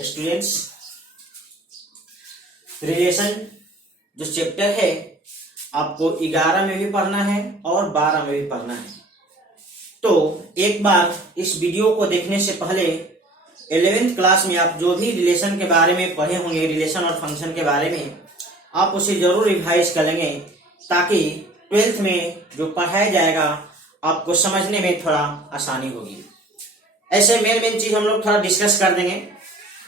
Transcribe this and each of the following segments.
Students, relation जो chapter है आपको 11 में भी पढ़ना है और 12 में भी पढ़ना है। तो एक बार इस वीडियो को देखने से पहले 11th क्लास में आप जो भी रिलेशन के बारे में पढ़े होंगे, रिलेशन और फंक्शन के बारे में, आप उसे जरूर रिवाइज कर लेंगे ताकि 12th में जो पढ़ाया जाएगा आपको समझने में थोड़ा आसानी होगी। ऐसे मेन चीज हम लोग थोड़ा डिस्कस कर देंगे।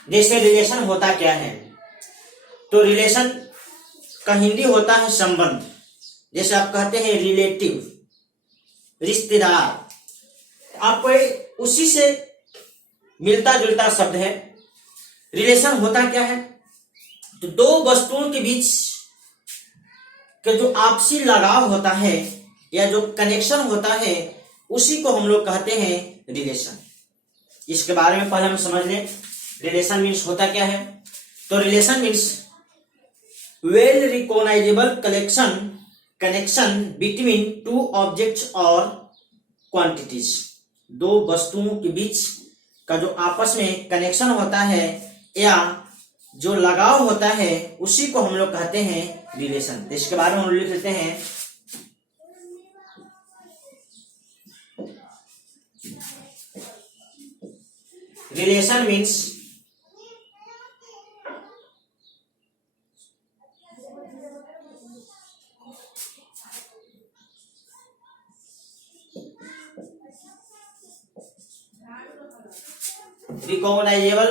जैसे रिलेशन होता क्या है, तो रिलेशन का हिंदी होता है संबंध। जैसे आप कहते हैं रिलेटिव, रिश्तेदार, आपको उसी से मिलता जुलता शब्द है। रिलेशन होता क्या है, तो दो वस्तुओं के बीच का जो आपसी लगाव होता है या जो कनेक्शन होता है उसी को हम लोग कहते हैं रिलेशन। इसके बारे में पहले हम समझ लें रिलेशन मीन्स होता क्या है। तो relation means well recognisable connection between two objects और क्वांटिटीज। दो वस्तुओं के बीच का जो आपस में कनेक्शन होता है या जो लगाव होता है उसी को हम लोग कहते हैं रिलेशन। इसके बारे में हम लिख लेते हैं रिलेशन मीन्स रिकॉग्नाइजेबल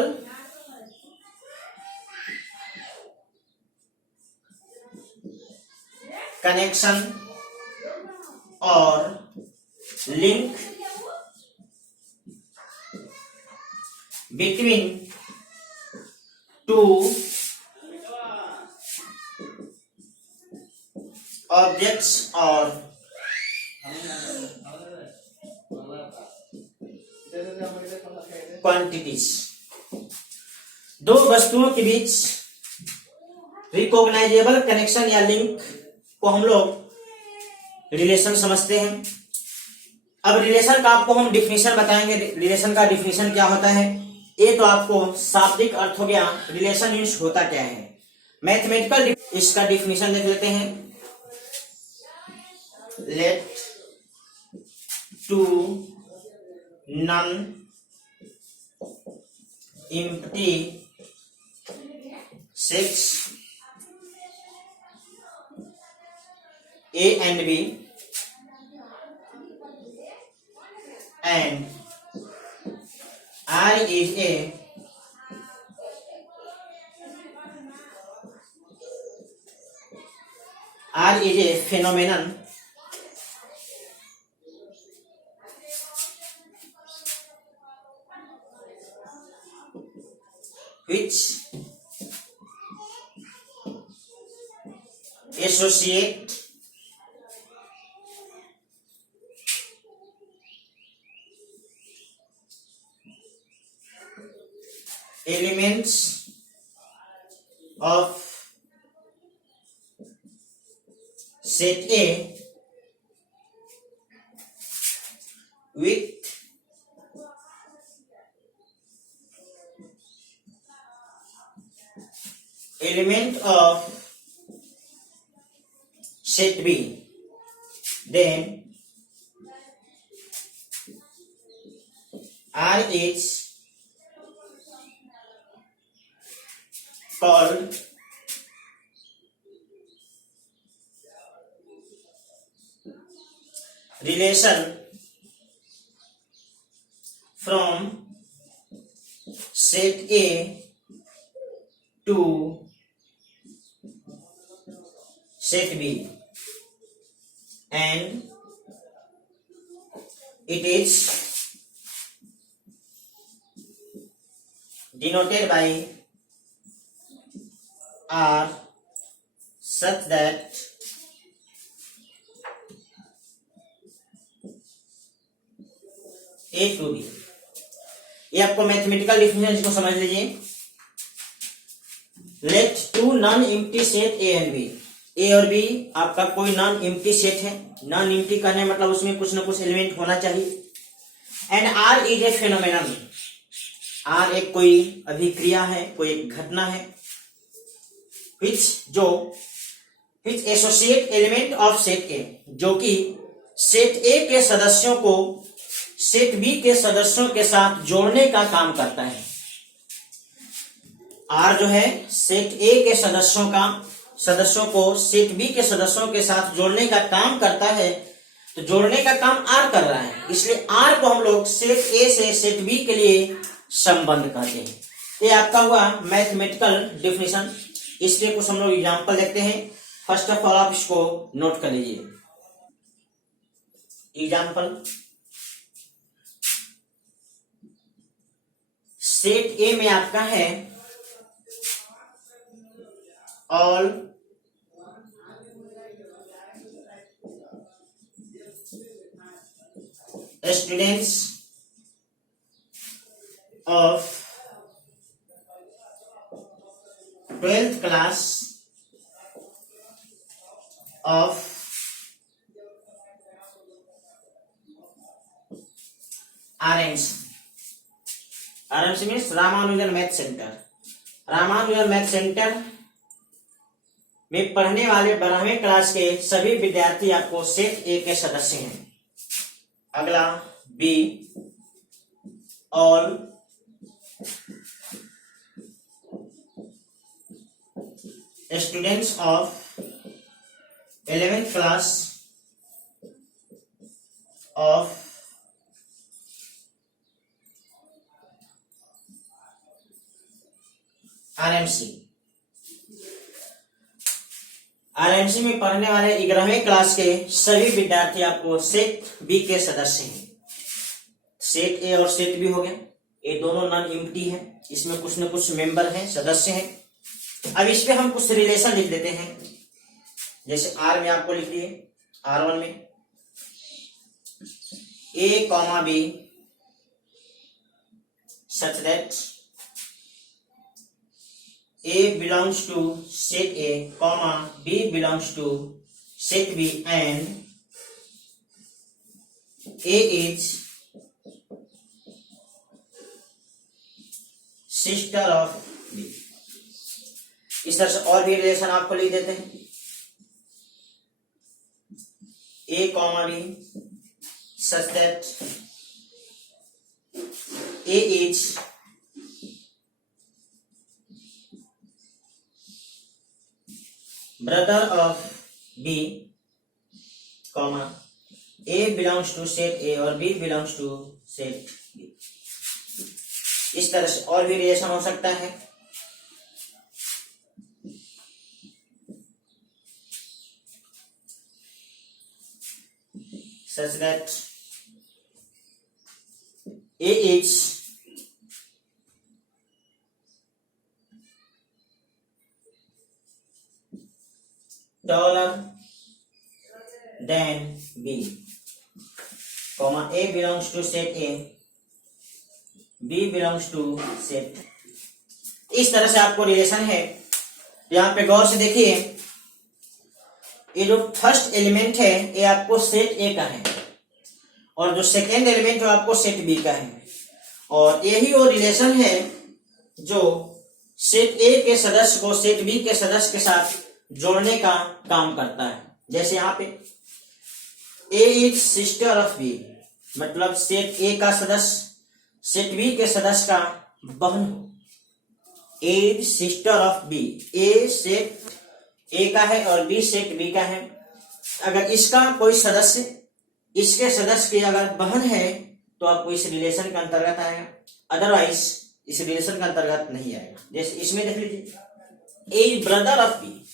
कनेक्शन और लिंक बिटवीन टू ऑब्जेक्ट्स और क्वांटिटीज। दो वस्तुओं के बीच रिकॉग्नाइजेबल कनेक्शन या लिंक को हम लोग रिलेशन समझते हैं। अब रिलेशन का आपको हम डिफिनीशन बताएंगे। रिलेशन का डिफिनीशन क्या होता है, ये तो आपको शाब्दिक अर्थ हो गया। रिलेशन मीन्स होता क्या है, मैथमेटिकल इसका डिफिनीशन देख लेते हैं। Let two non empty sets A and B and R is a phenomenon which associate elements of set A with element of set B, then R is called relation from set A to set B, and it is denoted by R such that A to B। ये आपको mathematical definition इसको समझ लीजिए। Let two non empty set A and B. A और B आपका कोई non empty set है। Non empty कहने मतलब उसमें कुछ ना कुछ एलिमेंट होना चाहिए। And R is a phenomenon, R एक कोई अभिक्रिया है, कोई एक घटना है, which associate element of set A, जो कि सेट ए के सदस्यों को सेट बी के सदस्यों के साथ जोड़ने का काम करता है। आर जो है सेट ए के सदस्यों को सेट बी के सदस्यों के साथ जोड़ने का काम करता है, तो जोड़ने का काम आर कर रहा है, इसलिए आर को हम लोग सेट ए से सेट बी के लिए संबंध कहते हैं। ये आपका हुआ मैथमेटिकल डेफिनेशन। इसके कुछ हम लोग एग्जाम्पल देखते हैं। फर्स्ट ऑफ ऑल आप इसको नोट कर लीजिए। एग्जाम्पल, सेट ए में आपका है all students of 12th class of RMC means Ramanujan math centre. Ramanujan math centre में पढ़ने वाले 12वीं क्लास के सभी विद्यार्थी आपको सेट ए के सदस्य हैं। अगला B, all students of 11th class of RMC में पढ़ने वाले 11वीं क्लास के सभी विद्यार्थी आपको सेट बी के सदस्य हैं। सेट ए और सेट बी हो गए, ये दोनों नॉन एम्प्टी है, इसमें कुछ न कुछ मेंबर हैं, सदस्य हैं। अब इस पे हम कुछ रिलेशन लिख देते हैं। जैसे आर में आपको लिख दिए, R1 में A comma B such that A belongs to set A comma B belongs to set B and A is sister of B. इस तरह से और भी रिलेशन आपको लिख देते हैं। A comma B such that A is brother of B comma A belongs to set A और B belongs to set B. इस तरह से और भी रिलेशन हो सकता है। such that A is taller than B, comma A belongs to set A, B belongs to set। इस तरह से आपको रिलेशन है। यहाँ पे गौर से देखिए, ये जो फर्स्ट एलिमेंट है ये आपको सेट ए का है और जो सेकेंड एलिमेंट है आपको सेट बी का है, और यही वो रिलेशन है जो सेट ए के सदस्य को सेट बी के सदस्य के साथ जोड़ने का काम करता है। जैसे यहाँ पे A is sister of B, मतलब सेट ए का सदस्य सेट बी के सदस्य का बहन हो। A is sister of B, A set A का है और बी सेट बी का है। अगर इसका कोई सदस्य इसके सदस्य की अगर बहन है तो आपको इस रिलेशन के अंतर्गत आएगा, अदरवाइज इस रिलेशन के अंतर्गत नहीं आएगा। जैसे इसमें देख लीजिए, ए इज ब्रदर ऑफ बी,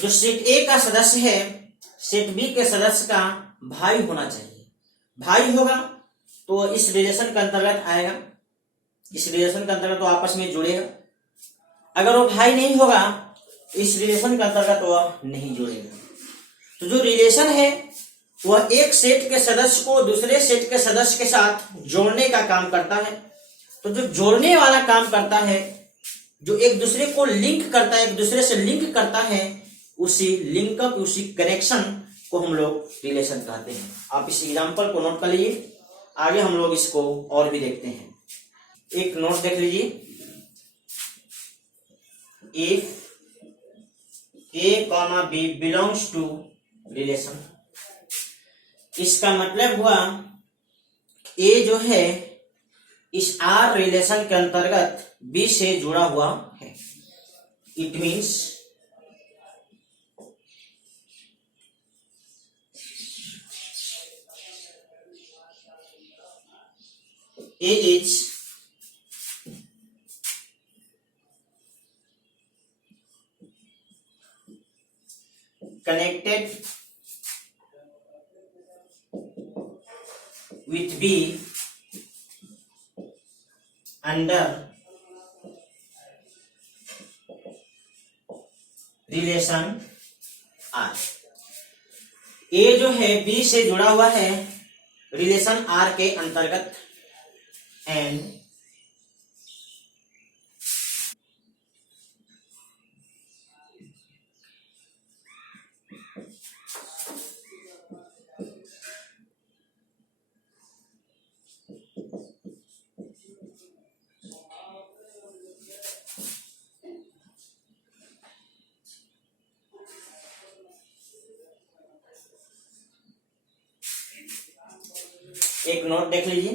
जो सेट ए का सदस्य है सेट बी के सदस्य का भाई होना चाहिए। भाई होगा तो इस रिलेशन के अंतर्गत आएगा, इस रिलेशन के अंतर्गत तो आपस में जुड़ेगा। अगर वो भाई नहीं होगा इस रिलेशन के अंतर्गत वह नहीं जुड़ेगा। तो जो रिलेशन है वह एक सेट के सदस्य को दूसरे सेट के सदस्य के साथ जोड़ने का काम करता है। तो जो जोड़ने वाला काम करता है, जो एक दूसरे को लिंक करता है, एक दूसरे से लिंक करता है, उसी लिंकअप उसी कनेक्शन को हम लोग रिलेशन कहते हैं। आप इस एग्जांपल को नोट कर लीजिए, आगे हम लोग इसको और भी देखते हैं। एक नोट देख लीजिए, if A comma B belongs to relation, इसका मतलब हुआ ए जो है इस आर रिलेशन के अंतर्गत बी से जुड़ा हुआ है। It means A is connected with B under relation R. A जो है बी से जुड़ा हुआ है रिलेशन आर के अंतर्गत, एंड एक नोट देख लीजिए,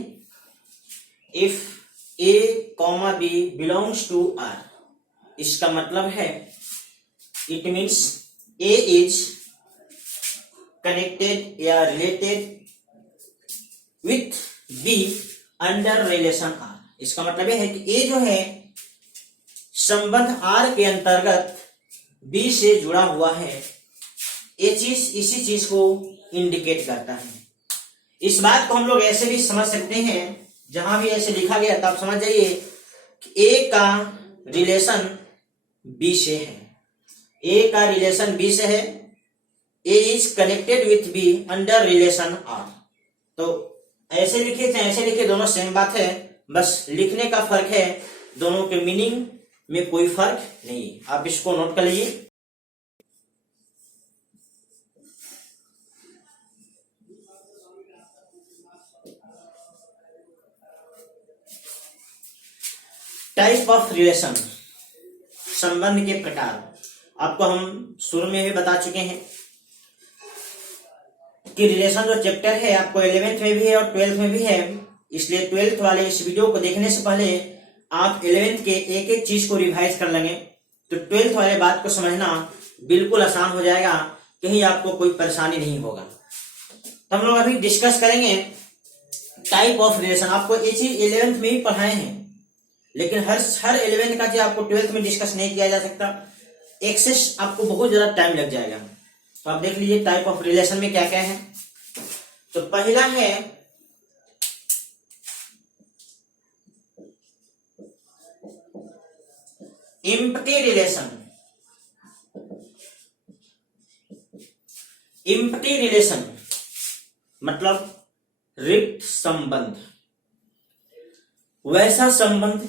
if A comma B belongs to R, इसका मतलब है it means A is connected या related with B under relation R. इसका मतलब यह है कि ए जो है संबंध आर के अंतर्गत बी से जुड़ा हुआ है। ये चीज इसी चीज को इंडिकेट करता है। इस बात को हम लोग ऐसे भी समझ सकते हैं, जहां भी ऐसे लिखा गया तो आप समझ जाइए कि ए का रिलेशन बी से है, ए का रिलेशन बी से है, A is connected with B under relation R. तो ऐसे लिखे चाहे ऐसे लिखे, दोनों सेम बात है, बस लिखने का फर्क है, दोनों के मीनिंग में कोई फर्क नहीं। आप इसको नोट कर लीजिए। टाइप ऑफ रिलेशन, संबंध के प्रकार, आपको हम शुरू में भी बता चुके हैं कि रिलेशन जो चैप्टर है आपको 11th में भी है और 12th में भी है, इसलिए 12th वाले इस वीडियो को देखने से पहले आप 11th के एक एक चीज को रिवाइज कर लेंगे, तो 12th वाले बात को समझना बिल्कुल आसान हो जाएगा, कहीं आपको कोई परेशानी नहीं होगा। तो हम लोग अभी डिस्कस करेंगे टाइप ऑफ रिलेशन। आपको ये चीज 11th में ही पढ़ाए हैं, लेकिन हर 11th का चीज आपको 12th में डिस्कस नहीं किया जा सकता, एक्सेस आपको बहुत ज्यादा टाइम लग जाएगा। तो आप देख लीजिए टाइप ऑफ रिलेशन में क्या क्या है। तो पहला है एम्प्टी रिलेशन। एम्प्टी रिलेशन मतलब रिक्त संबंध, वैसा संबंध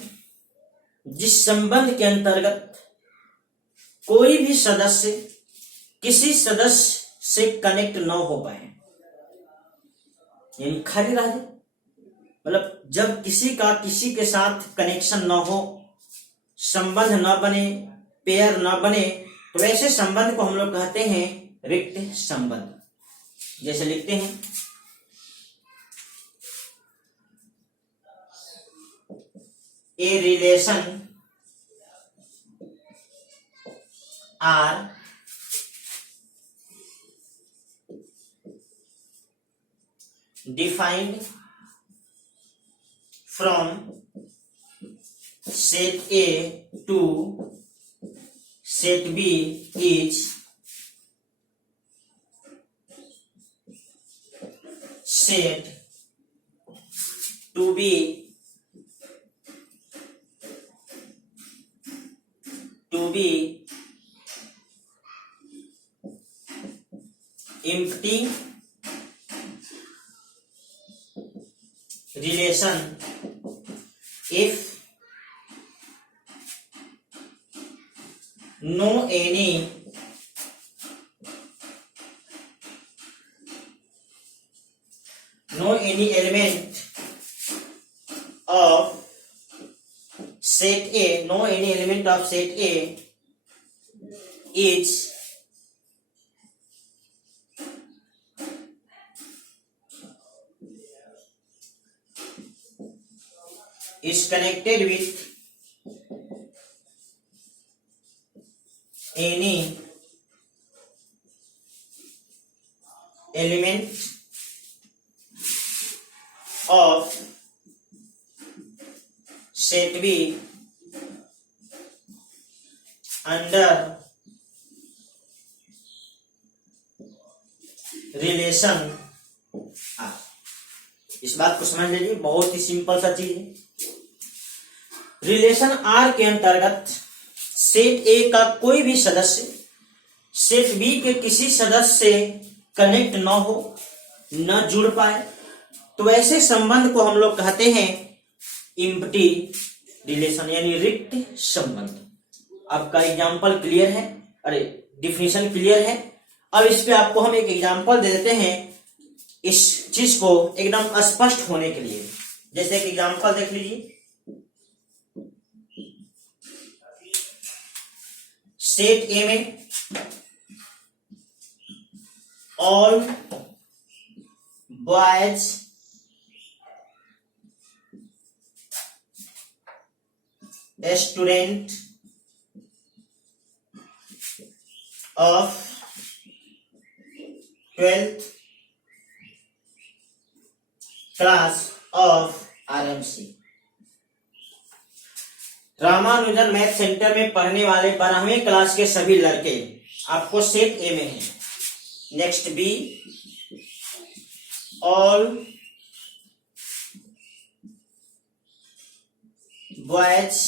जिस संबंध के अंतर्गत कोई भी सदस्य किसी सदस्य से कनेक्ट न हो पाए, यानी खाली रह जाए, मतलब जब किसी का किसी के साथ कनेक्शन न हो, संबंध न बने, पेयर न बने, तो ऐसे संबंध को हम लोग कहते हैं रिक्त संबंध। जैसे लिखते हैं A relation R defined from set A to set B is said to be empty relation if no any element of A, no any element of set A is connected with any element of set B under relation R. इस बात को समझ लीजिए, बहुत ही simple सा चीज है। Relation are के अंतर्गत सेट ए का कोई भी सदस्य सेट बी के किसी सदस्य से कनेक्ट न हो, न जुड़ पाए, तो ऐसे संबंध को हम लोग कहते हैं एम्प्टी रिलेशन, यानी रिक्त संबंध। आपका एग्जाम्पल क्लियर है, अरे डिफिनेशन क्लियर है। अब इस पे आपको हम एक एग्जाम्पल दे देते हैं इस चीज को एकदम स्पष्ट होने के लिए। जैसे एक एग्जाम्पल देख लीजिए, सेट ए में all boys student of 12th class of RMC, Ramanujan math centre में पढ़ने वाले 12वीं क्लास के सभी लड़के आपको सेट ए में हैं। Next B, all boys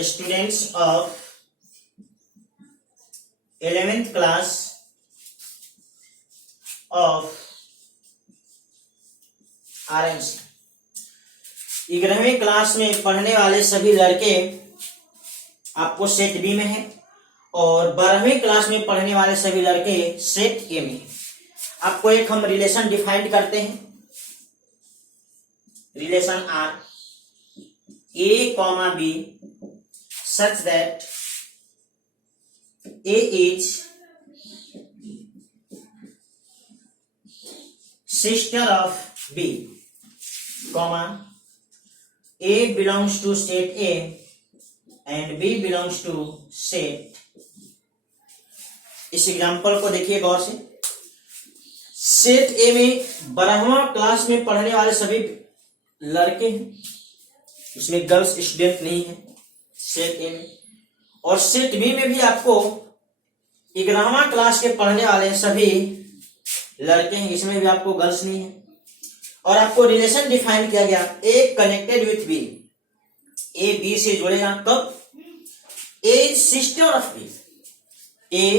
students of 11th class of RMC, 11वीं क्लास में पढ़ने वाले सभी लड़के आपको सेट बी में हैं और 12वीं क्लास में पढ़ने वाले सभी लड़के सेट ए में हैं। आपको एक हम रिलेशन डिफाइन करते हैं, relation R A comma B such that A is sister of B, comma A belongs to set A and B belongs to set। इस एग्जाम्पल को देखिए गौर से। सेट ए में 12वां क्लास में पढ़ने वाले सभी लड़के हैं, इसमें गर्ल्स स्टूडेंट नहीं है सेट ए में। और सेट बी में भी आपको 11वां क्लास के पढ़ने वाले सभी लड़के हैं, इसमें भी आपको गर्ल्स नहीं है। और आपको रिलेशन डिफाइन किया गया, A connected with B, A B से जुड़ेगा कब? A sister of B, A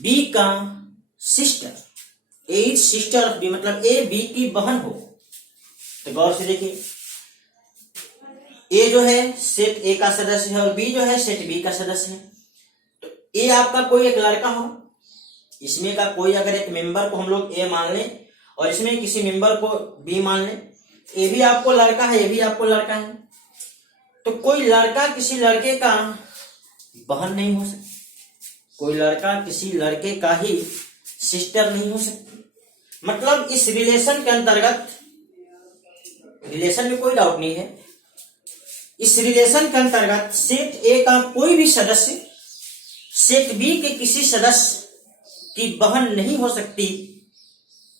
B का सिस्टर, ए सिस्टर ऑफ बी मतलब ए बी की बहन हो। तो गौर से देखिए, ए जो है सेट ए का सदस्य है और बी जो है सेट बी का सदस्य है। तो ए आपका कोई एक लड़का हो, इसमें का कोई अगर एक मेंबर को हम लोग ए मान लें और इसमें किसी मेंबर को बी मान लें, ए भी आपको लड़का है, ए भी आपको लड़का है, तो कोई लड़का किसी लड़के का बहन नहीं हो सकती, कोई लड़का किसी लड़के का ही सिस्टर नहीं हो सकती। मतलब इस रिलेशन के अंतर्गत, रिलेशन में कोई डाउट नहीं है, इस रिलेशन के अंतर्गत सेट ए का कोई भी सदस्य सेट बी के किसी सदस्य की बहन नहीं हो सकती।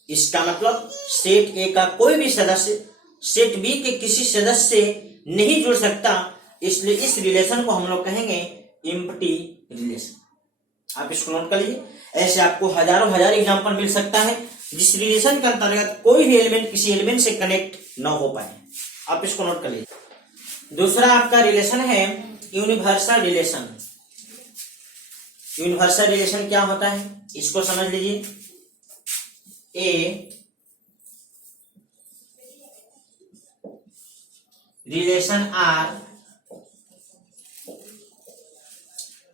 इसका मतलब सेट ए का कोई भी सदस्य सेट बी के किसी सदस्य से नहीं जुड़ सकता, इसलिए इस रिलेशन को हम लोग कहेंगे एम्प्टी रिलेशन। आप इसको नोट कर लीजिए, ऐसे आपको हजारों हजार एग्जांपल मिल सकता है जिस रिलेशन के अंतर्गत कोई भी एलिमेंट किसी एलिमेंट से कनेक्ट न हो पाए। आप इसको नोट कर लीजिए। दूसरा आपका रिलेशन है यूनिवर्सल रिलेशन। यूनिवर्सल रिलेशन क्या होता है इसको समझ लीजिए। A relation R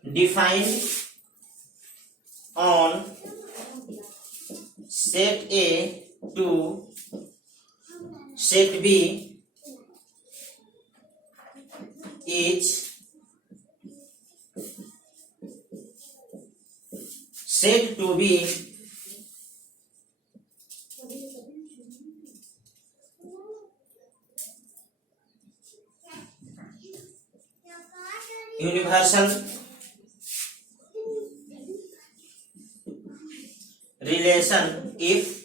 defined on set A to set B is said to be universal relation if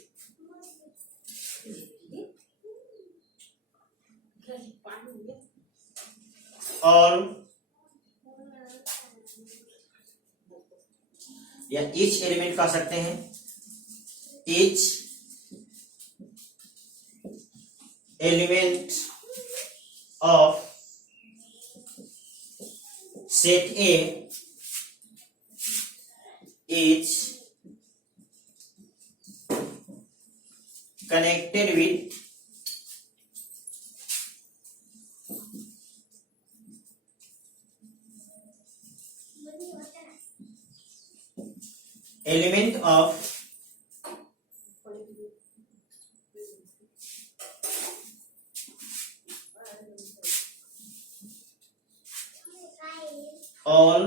all या each एलिमेंट कह सकते हैं, each element of set A is connected with element of all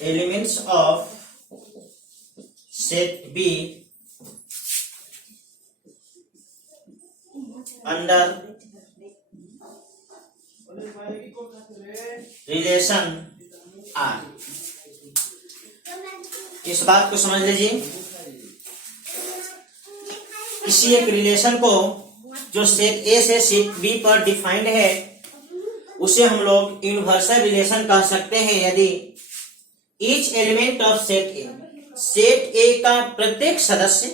elements of set B under relation R। इस बात को समझ लीजिए, किसी एक रिलेशन को जो सेट ए से सेट बी पर डिफाइंड है उसे हम लोग यूनिवर्सल रिलेशन कह सकते हैं यदि each element of set A का प्रत्येक सदस्य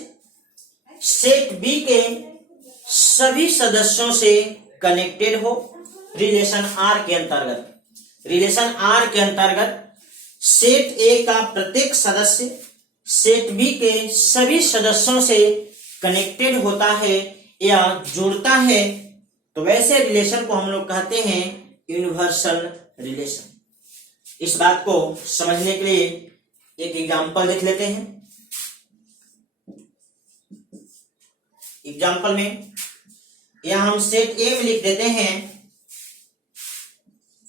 सेट बी के सभी सदस्यों से कनेक्टेड हो। रिलेशन आर के अंतर्गत, रिलेशन आर के अंतर्गत सेट ए का प्रत्येक सदस्य सेट बी के सभी सदस्यों से कनेक्टेड होता है या जुड़ता है, तो वैसे रिलेशन को हम लोग कहते हैं यूनिवर्सल रिलेशन। इस बात को समझने के लिए एक एग्जांपल देख लेते हैं। एग्जांपल में यहां हम सेट ए में लिख देते हैं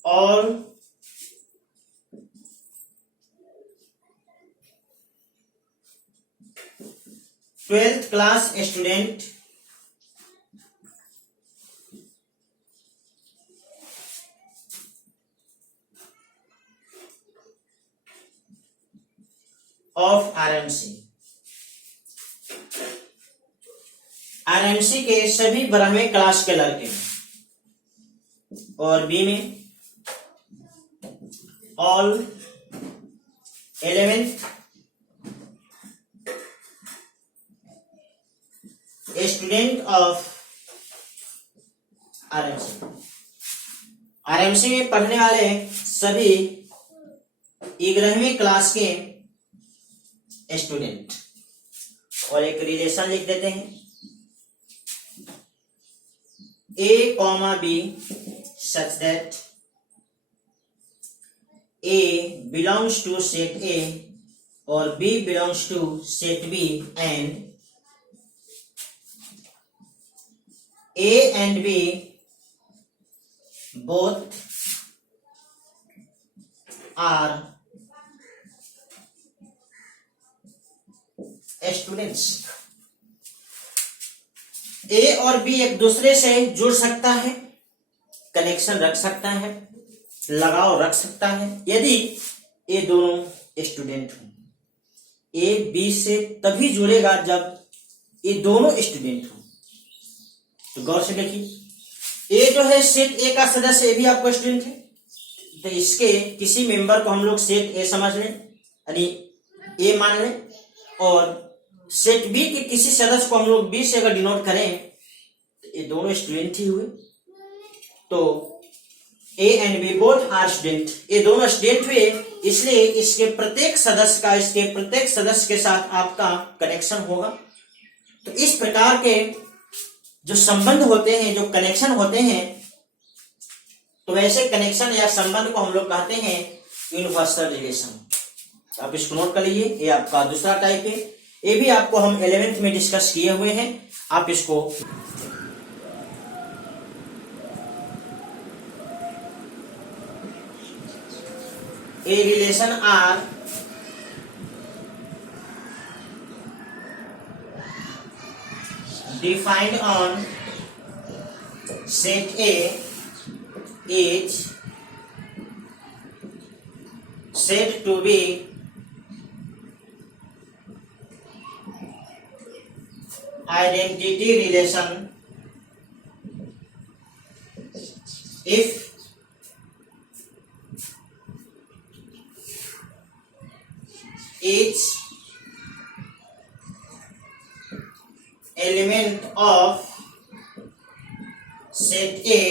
और 12th class student of RMC, RMC के सभी 12वें क्लास के लड़के, और बी में all 11th student of RMC, RMC में पढ़ने वाले सभी 11वीं क्लास के स्टूडेंट, और एक रिलेशन लिख देते हैं A, B such that A belongs to set A or B belongs to set B and A and B both are students. A और बी एक दूसरे से जुड़ सकता है, कनेक्शन रख सकता है, लगाव रख सकता है यदि ये दोनों स्टूडेंट हों। ए बी से तभी जुड़ेगा जब ये दोनों स्टूडेंट हों। तो गौर से देखिए, ए जो है सेट ए का सदस्य, ए भी आपका स्टूडेंट है, तो इसके किसी मेंबर को हम लोग सेट ए समझ लें, यानी ए मान लें, और सेट बी के किसी सदस्य को हम लोग बी से अगर डिनोट करें तो ये दोनों स्टूडेंट ही हुए। तो A and B both are student, ये दोनों स्टूडेंट हुए, इसलिए इसके प्रत्येक सदस्य के साथ आपका कनेक्शन होगा। तो इस प्रकार के जो संबंध होते हैं, जो कनेक्शन होते हैं, तो वैसे कनेक्शन या संबंध को हम लोग कहते हैं यूनिवर्सल रिलेशन। आप इसको नोट कर लीजिए, ये आपका दूसरा टाइप है। ये भी आपको हम 11th में डिस्कस किए हुए हैं। आप इसको A relation R defined on set A is said to be identity relation if each element of set A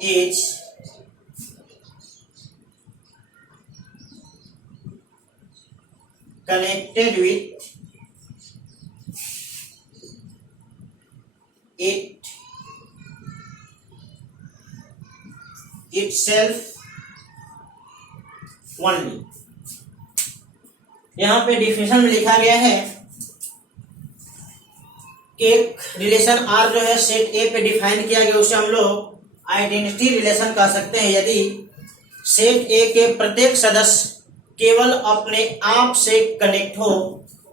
is connected with it itself only। यहां पे डिफिनेशन में लिखा गया है कि एक रिलेशन आर जो है सेट ए पे डिफाइन किया गया, उसे हम लोग आइडेंटिटी रिलेशन कह सकते हैं यदि सेट ए के प्रत्येक सदस्य केवल अपने आप से कनेक्ट हो,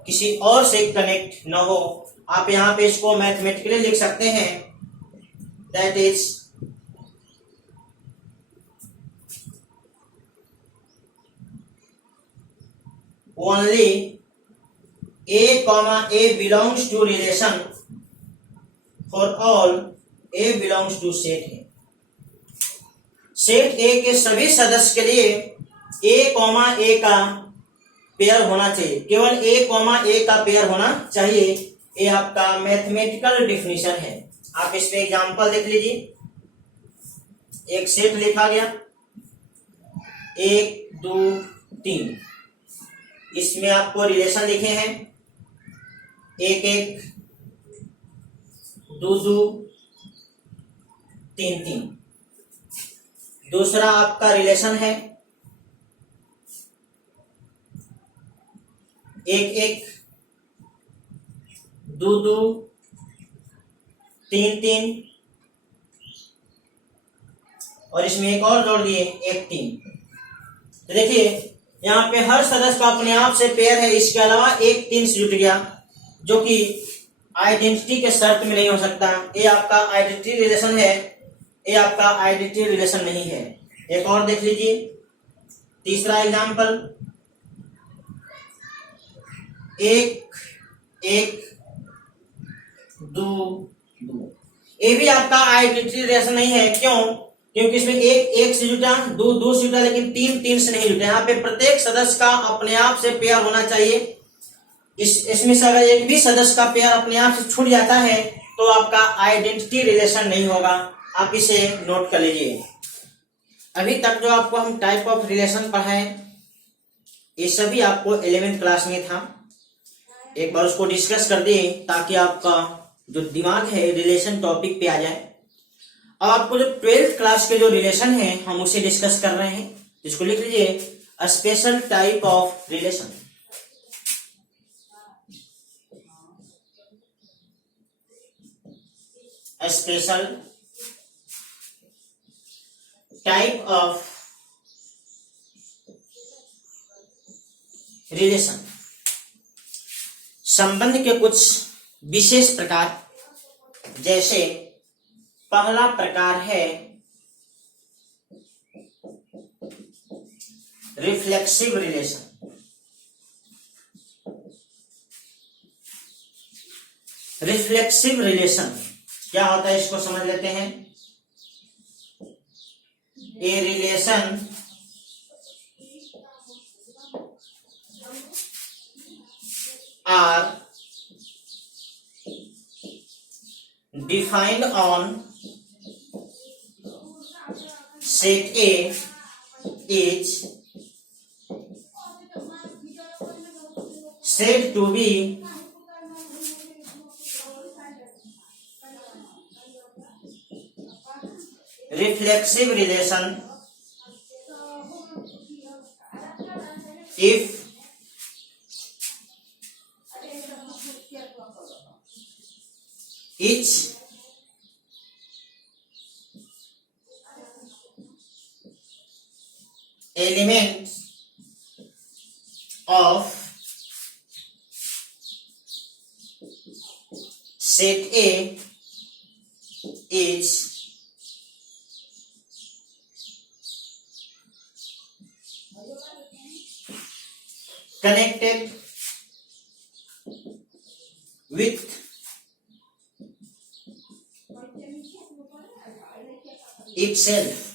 किसी और से कनेक्ट न हो। आप यहां पे इसको मैथमेटिकली लिख सकते हैं, that is only A comma A belongs to relation for all A belongs to set A। Set A के सभी सदस्य के लिए A कॉमा A का पेयर होना चाहिए, केवल A कॉमा A का पेयर होना चाहिए। ये आपका मैथमेटिकल डिफिनीशन है। आप इस पे एग्जांपल देख लीजिए। एक सेट लिखा गया 1 2 3, इसमें आपको रिलेशन लिखे हैं 1 1 2 2 3 3। दूसरा आपका रिलेशन है 1 1 2 2 3 3, और इसमें एक और जोड़ दिए 1 3। तो देखिए यहाँ पे हर सदस्य का अपने आप से पेयर है, इसके अलावा 1 3 से जुट गया, जो कि आइडेंटिटी के शर्त में नहीं हो सकता। ये आपका आइडेंटिटी रिलेशन है, ये आपका आइडेंटिटी रिलेशन नहीं है। एक और देख लीजिए, तीसरा एग्जांपल 1 1 2 2। ये भी आपका आइडेंटिटी रिलेशन नहीं है। क्यों? क्योंकि इसमें 1 1 से जुटा, 2 2 से जुटा, लेकिन 3 3 से नहीं जुटा। यहाँ पे प्रत्येक सदस्य का अपने आप से पेयर होना चाहिए। इसमें से अगर एक भी सदस्य का पेयर अपने आप से छूट जाता है तो आपका आइडेंटिटी रिलेशन नहीं होगा। आप इसे नोट कर लीजिए। अभी तक जो आपको हम टाइप ऑफ रिलेशन पढ़ाए, ये सभी आपको 11th क्लास में था। एक बार उसको डिस्कस कर दिए ताकि आपका जो दिमाग है रिलेशन टॉपिक पे आ जाए। अब आपको जो 12th क्लास के जो रिलेशन है हम उसे डिस्कस कर रहे हैं। इसको लिख लीजिए, a special type of relation. A special type of relation, संबंध के कुछ विशेष प्रकार। जैसे पहला प्रकार है रिफ्लेक्सिव रिलेशन। रिफ्लेक्सिव रिलेशन क्या होता है, इसको समझ लेते हैं। A relation R defined on set A is said to be reflexive relation if each element of set A is connected with itself।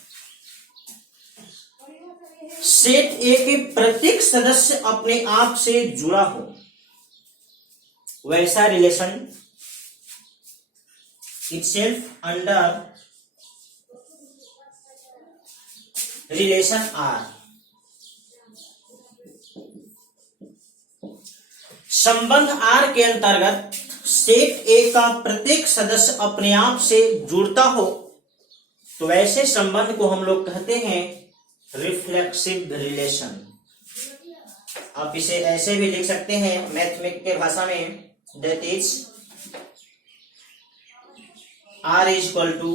Set A के प्रत्येक सदस्य अपने आप से जुड़ा हो वैसा relation itself under relation R. संबंध आर के अंतर्गत सेट ए का प्रत्येक सदस्य अपने आप से जुड़ता हो तो ऐसे संबंध को हम लोग कहते हैं रिफ्लेक्सिव रिलेशन। आप इसे ऐसे भी लिख सकते हैं मैथमेटिक्स के भाषा में, that is R is equal to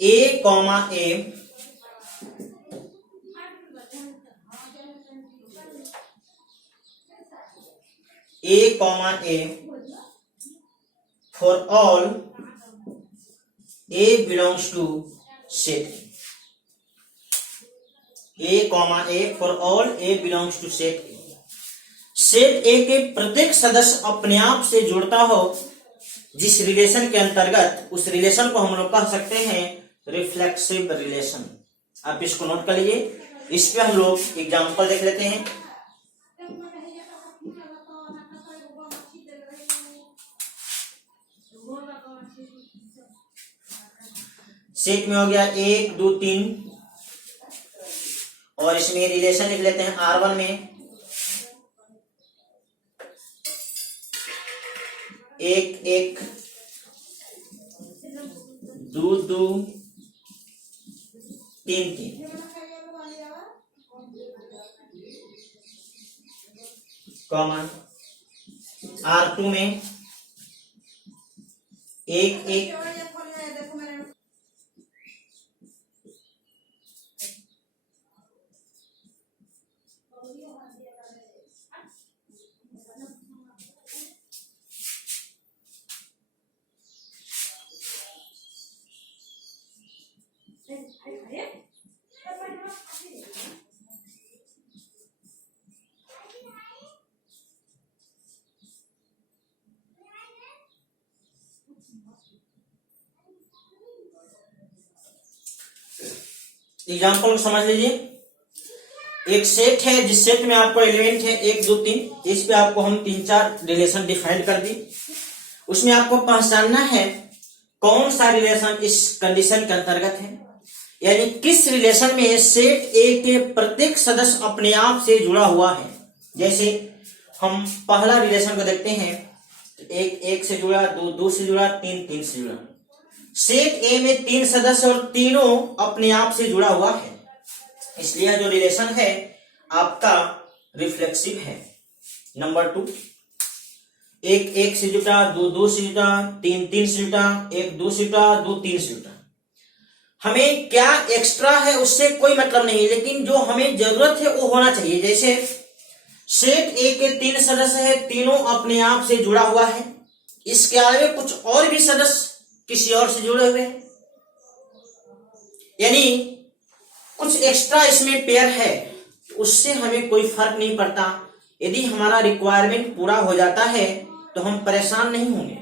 A comma A comma A for all A belongs to set A comma A for all A belongs to set A. Set A के प्रत्येक सदस्य अपने आप से जुड़ता हो जिस रिलेशन के अंतर्गत, उस रिलेशन को हम लोग कह सकते हैं रिफ्लेक्सिव रिलेशन। आप इसको नोट कर लीजिए। इस पे हम लोग एग्जांपल देख लेते हैं। सेट में हो गया 1 2 3 और इसमें रिलेशन लिख लेते हैं R1 में 1 1 2 2 3 3 कॉमा R2 में 1 1 एग्जाम्पल को समझ लीजिए। एक सेट है जिस सेट में आपको एलिमेंट है 1 2 3, इस पे आपको हम 3 4 रिलेशन डिफाइन कर दी। उसमें आपको पहचानना है कौन सा रिलेशन इस कंडीशन के अंतर्गत है, यानी किस रिलेशन में सेट ए के प्रत्येक सदस्य अपने आप से जुड़ा हुआ है। जैसे हम पहला रिलेशन को देखते हैं, 1 1 से जुड़ा, 2 2 से जुड़ा, 3 3 से जुड़ा। सेट ए में 3 सदस्य और तीनों अपने आप से जुड़ा हुआ है, इसलिए जो रिलेशन है आपका रिफ्लेक्सिव है। नंबर 2, 1 1 से जुटा, 2 2 से जुटा, 3 3 से जुटा, 1 2 से जुटा, 2 3 से जुटा। हमें क्या एक्स्ट्रा है उससे कोई मतलब नहीं, लेकिन जो हमें जरूरत है वो होना चाहिए। जैसे सेट ए के 3 सदस्य है, तीनों अपने आप से जुड़ा हुआ है, इसके अलावा कुछ और भी सदस्य किसी और से जुड़े हुए हैं, यानी कुछ एक्स्ट्रा इसमें पेयर है, उससे हमें कोई फर्क नहीं पड़ता। यदि हमारा रिक्वायरमेंट पूरा हो जाता है तो हम परेशान नहीं होंगे,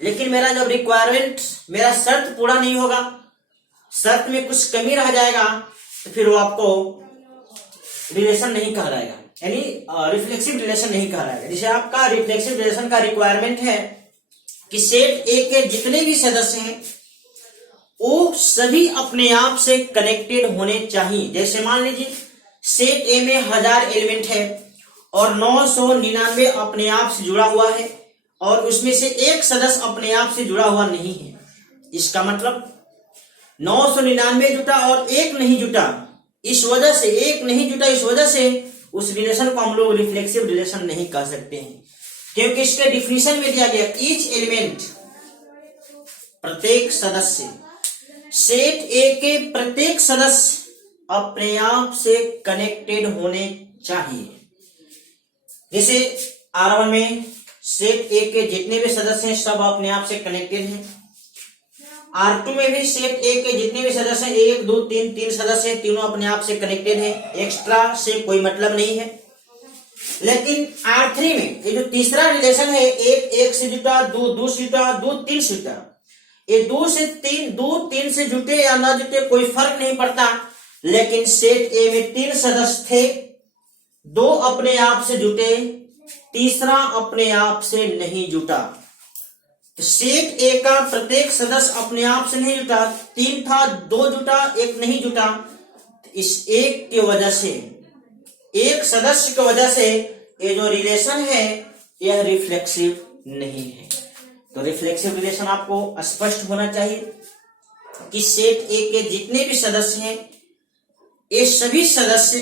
लेकिन मेरा जब रिक्वायरमेंट, मेरा शर्त पूरा नहीं होगा, शर्त में कुछ कमी रह जाएगा तो फिर वो आपको रिलेशन नहीं कहलाएगा, यानी रिफ्लेक्सिव रिलेशन नहीं कहलाएगा। जैसे आपका रिफ्लेक्सिव रिलेशन का रिक्वायरमेंट है कि सेट ए के जितने भी सदस्य हैं वो सभी अपने आप से कनेक्टेड होने चाहिए। जैसे मान लीजिए सेट ए में 1000 एलिमेंट है और 999 अपने आप से जुड़ा हुआ है और उसमें से एक सदस्य अपने आप से जुड़ा हुआ नहीं है। इसका मतलब 999 जुटा और एक नहीं जुटा, इस वजह से, एक नहीं जुटा इस वजह से उस रिलेशन को हम लोग रिफ्लेक्सिव रिलेशन नहीं कह सकते हैं। क्योंकि इसके डिफिनीशन में दिया गया ईच एलिमेंट, प्रत्येक सदस्य, सेट ए के प्रत्येक सदस्य अपने आप से कनेक्टेड होने चाहिए। जैसे R1 में सेट ए के जितने भी सदस्य हैं सब अपने आप से कनेक्टेड हैं। R2 में भी सेट ए के जितने भी सदस्य हैं, 1 2 3 तीन सदस्य हैं, तीनों अपने आप से कनेक्टेड हैं, एक्स्ट्रा से कोई मतलब नहीं है। लेकिन R3 में ये जो तीसरा रिलेशन है, एक से जुटा, दो से जुटा, दो तीन से जुटा, ये दो तीन से जुटे या ना जुटे कोई फर्क नहीं पड़ता। लेकिन सेट ए में 3 सदस्य थे, 2 अपने आप से जुटे, तीसरा अपने आप से नहीं जुटा। तो सेट ए का प्रत्येक सदस्य अपने आप से नहीं जुटा, 3 था, 2 जुटा, 1 नहीं जुटा। इस एक की वजह से, एक सदस्य की वजह से ये जो रिलेशन है यह रिफ्लेक्सिव नहीं है। तो रिफ्लेक्सिव रिलेशन आपको स्पष्ट होना चाहिए कि सेट ए के जितने भी सदस्य हैं, ये सभी सदस्य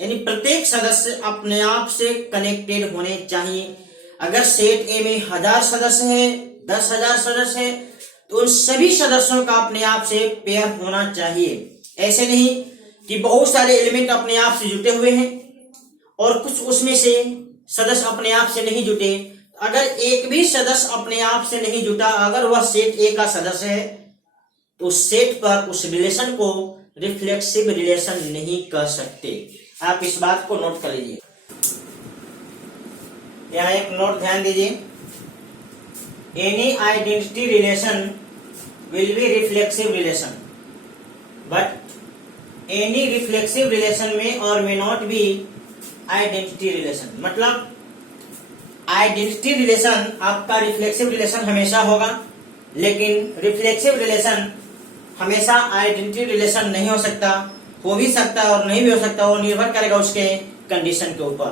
यानी प्रत्येक सदस्य अपने आप से कनेक्टेड होने चाहिए। अगर सेट ए में 1000 सदस्य हैं, 10,000 सदस्य हैं, तो उन सभी सदस्यों का अपने आप से पेयर होना चाहिए। ऐसे नहीं कि बहुत सारे एलिमेंट अपने आप से जुटे हुए हैं और कुछ उसमें से सदस्य अपने आप से नहीं जुटे। अगर एक भी सदस्य अपने आप से नहीं जुटा, अगर वह सेट ए का सदस्य है, तो उस सेट पर उस रिलेशन को रिफ्लेक्सिव रिलेशन नहीं कह सकते। आप इस बात को नोट कर लीजिए। यहाँ एक नोट ध्यान दीजिए, any identity relation will be reflexive relation, but any reflexive relation में और may not be identity relation. मतलब आइडेंटिटी रिलेशन आपका रिफ्लेक्सिव रिलेशन हमेशा होगा, लेकिन रिफ्लेक्सिव रिलेशन हमेशा आइडेंटिटी रिलेशन नहीं हो सकता। हो भी सकता है और नहीं भी हो सकता, वो निर्भर करेगा उसके कंडीशन के ऊपर।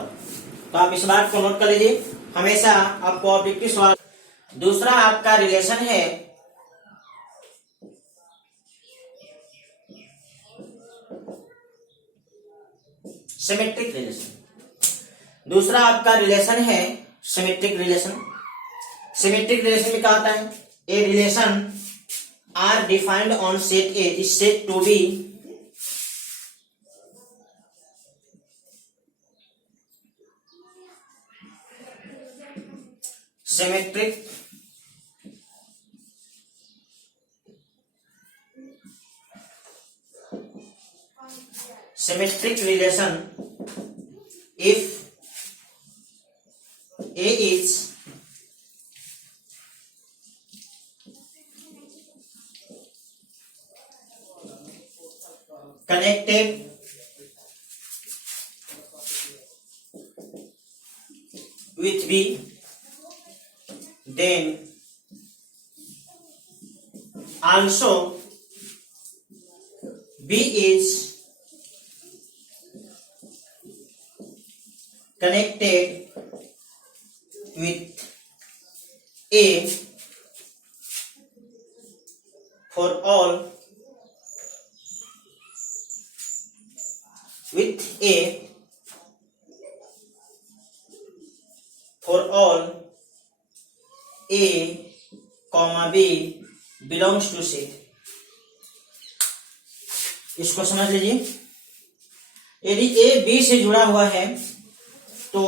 तो आप इस बात को नोट कर लीजिए, हमेशा आपको ऑब्जेक्टिव सवाल। दूसरा आपका रिलेशन है सिमेट्रिक रिलेशन। दूसरा आपका रिलेशन है सिमेट्रिक रिलेशन। सिमेट्रिक रिलेशन में क्या होता है, A relation R defined on set A is said to be symmetric relation if A is connected with B, then also B is connected with A for all with A for all A comma B belongs to C। इसको समझ लीजिए, यदि A B से जुड़ा हुआ है तो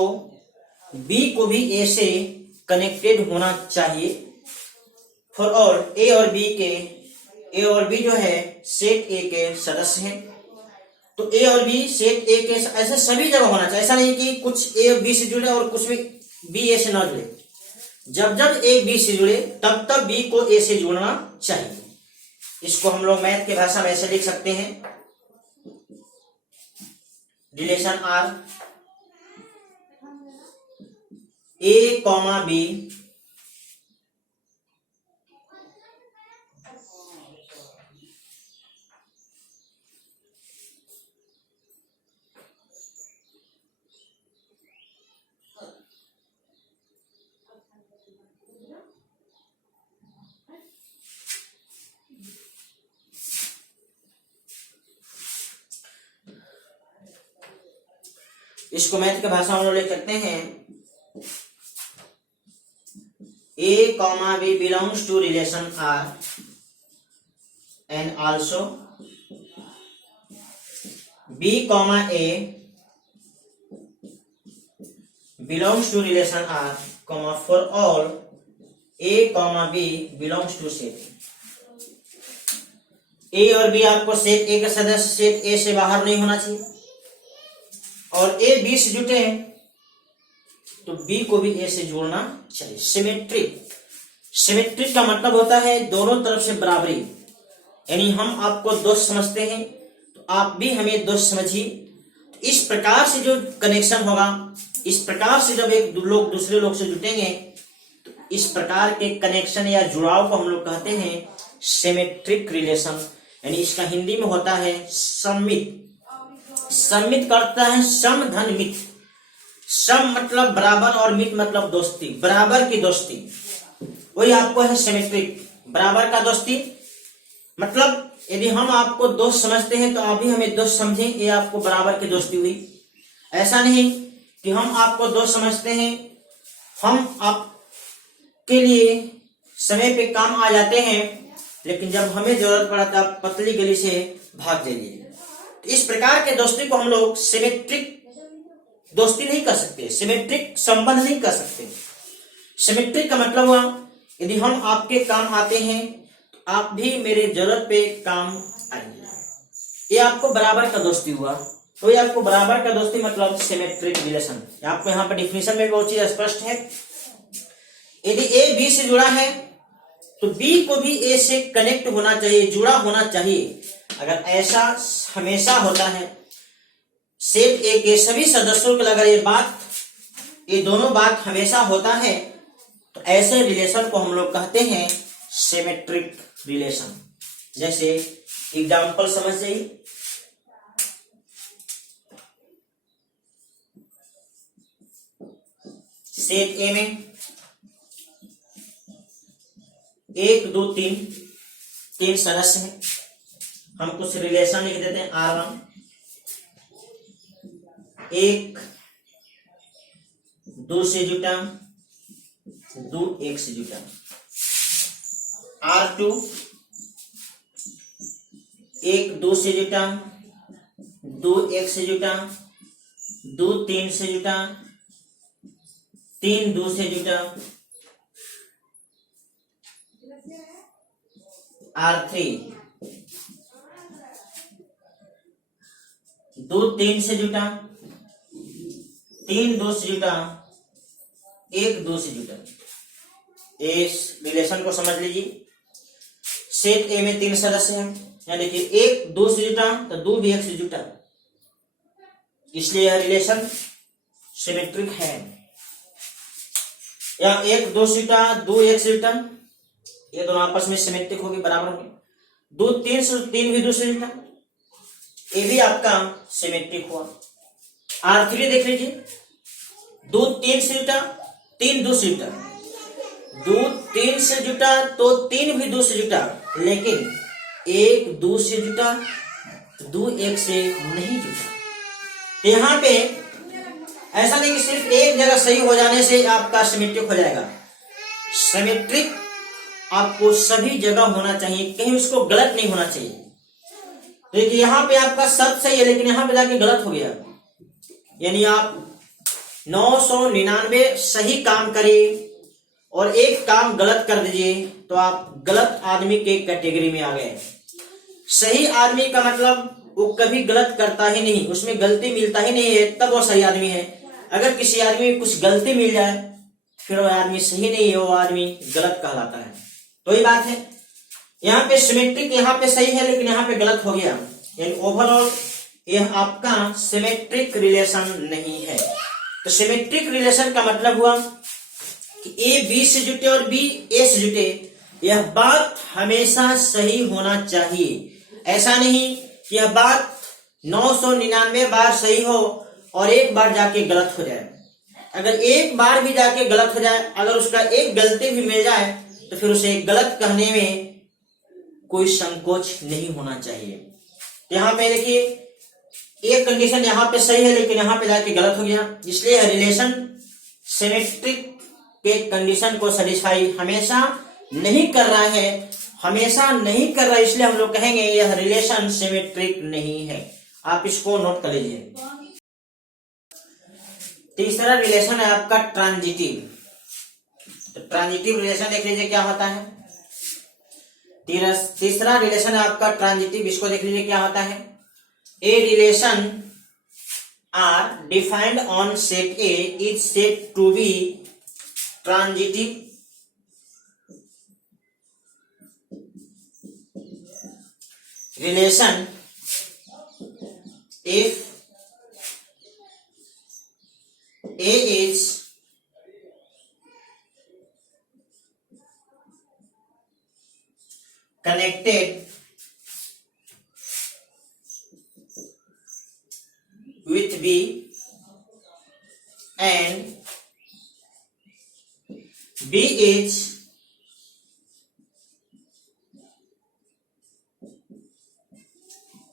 B को भी A से कनेक्टेड होना चाहिए। फॉर ऑल A और B जो है सेट A के सदस्य हैं, तो A और B सेट A के ऐसे सभी जगह होना चाहिए। ऐसा नहीं कि कुछ A B से जुड़े और कुछ भी B A से ना जुड़े। जब जब A B से जुड़े तब तब B को A से जुड़ना चाहिए। इसको हम लोग मैथ की भाषा में ऐसे लिख सकते हैं, relation R A comma B इसको मैथ की भाषा में लिख सकते हैं A comma B belongs to relation R and also B comma A belongs to relation R, comma for all A comma B belongs to set A और B आपको set A का सदस्य सेट A से बाहर नहीं होना चाहिए और A B से जुटे हैं तो B को भी A से जोड़ना चाहिए। सिमेट्रिक, सिमेट्रिक का मतलब होता है दोनों तरफ से बराबरी, यानी हम आपको दोस्त समझते हैं तो आप भी हमें दोस्त समझिए। तो इस प्रकार से जो कनेक्शन होगा, इस प्रकार से जब एक लोग दूसरे लोग से जुटेंगे तो इस प्रकार के कनेक्शन या जुड़ाव को हम लोग कहते हैं सिमेट्रिक रिलेशन, यानी इसका हिंदी में होता है सममित। सममित करता है सम धन मित। सम मतलब बराबर और मित मतलब दोस्ती, बराबर की दोस्ती, वही आपको है सिमेट्रिक। बराबर का दोस्ती मतलब यदि हम आपको दोस्त समझते हैं तो आप भी हमें दोस्त समझें, ये आपको बराबर की दोस्ती हुई। ऐसा नहीं कि हम आपको दोस्त समझते हैं, हम आपके लिए समय पे काम आ जाते हैं लेकिन जब हमें जरूरत पड़ा तब पतली गली से भाग जाइए। तो इस प्रकार के दोस्ती को हम लोग सिमेट्रिक दोस्ती नहीं कर सकते, सिमेट्रिक संबंध नहीं कर सकते। सिमेट्रिक का मतलब हुआ यदि हम आपके काम आते हैं तो आप भी मेरे जरूरत पे काम आइए, ये आपको बराबर का दोस्ती हुआ। तो ये आपको बराबर का दोस्ती मतलब सिमेट्रिक रिलेशन। आपको यहाँ पर डिफिनेशन में बहुत चीज स्पष्ट है। यदि ए बी से जुड़ा है तो बी को भी ए से कनेक्ट होना चाहिए, जुड़ा होना चाहिए। अगर ऐसा हमेशा होता है सेट ए के सभी सदस्यों के, अगर ये दोनों बात हमेशा होता है तो ऐसे रिलेशन को हम लोग कहते हैं सिमेट्रिक रिलेशन। जैसे एग्जाम्पल समझ जाइए, सेट ए में 1 2 3 सदस्य हैं। हम कुछ रिलेशन लिख देते हैं R1, 1 2 से जुटा, 2 1 से जुटा। R2 1 2 से जुटा, 2 1 से जुटा, 2 3 से जुटा, 3 2 से जुटा। R3 2 3 से जुटा, 3 2 से जुटा, 1 2 से जुटा। इस रिलेशन को समझ लीजिए। सेट ए में 3 सदस्य हैं, यानी कि 1 2 से जुटा तो 2 भी 1 से जुटा, इसलिए यह रिलेशन सिमेट्रिक है। या 1 2 से जुटा, 2 1 से जुटा, ये दोनों आपस में सिमेट्रिक होगी, बराबर होगी। 2 3 से 3 भी 2 से जुटा, ये भी आपका सिमेट्रिक हुआ। R3 देख लीजिए, 2 3 से जुटा, 3 2 से जुटा, 2 3 से जुटा तो 3 भी 2 से जुटा, लेकिन 1 2 से जुटा, 2 1 से नहीं जुटा। तो यहाँ पे ऐसा नहीं कि सिर्फ एक जगह सही हो जाने से आपका सिमेट्रिक हो जाएगा। सिमेट्रिक आपको सभी जगह होना चाहिए, कहीं उसको गलत नहीं होना चाहिए। देखिए यहाँ पे आपका शब्द सही है लेकिन यहाँ पे जाके गलत हो गया, यानी आप 999 सही काम करिए और एक काम गलत कर दीजिए तो आप गलत आदमी के कैटेगरी में आ गए। सही आदमी का मतलब वो कभी गलत करता ही नहीं, उसमें गलती मिलता ही नहीं है, तब वो सही आदमी है। अगर किसी आदमी में कुछ गलती मिल जाए फिर वो आदमी सही नहीं है, वो आदमी गलत कहलाता है। तो ये बात है, यहाँ पे सिमेट्रिक यहाँ पे सही है लेकिन यहाँ पे गलत हो गया, यानी ओवरऑल यह आपका सिमेट्रिक रिलेशन नहीं है। तो सिमेट्रिक रिलेशन का मतलब हुआ कि ए बी से जुटे और बी ए से जुटे, यह बात हमेशा सही होना चाहिए। ऐसा नहीं कि यह बात 999 बार सही हो और एक बार जाके गलत हो जाए। अगर एक बार भी जाके गलत हो जाए, अगर उसका एक गलती भी मिल जाए तो फिर उसे गलत कहने में कोई संकोच नहीं होना चाहिए। यहाँ पे देखिए एक कंडीशन यहाँ पे सही है लेकिन यहाँ पे जाके गलत हो गया, इसलिए रिलेशन सिमेट्रिक के कंडीशन को सेटिस्फाई हमेशा नहीं कर रहा है, हमेशा नहीं कर रहा है, इसलिए हम लोग कहेंगे यह रिलेशन सिमेट्रिक नहीं है। आप इसको नोट कर लीजिए। तीसरा रिलेशन है आपका ट्रांजिटिव। तो ट्रांजिटिव रिलेशन देख लीजिए क्या होता है। तीसरा रिलेशन है आपका ट्रांजिटिव, इसको देख लीजिए क्या होता है। A relation R defined on set A is said to be transitive relation if A is connected with B and B is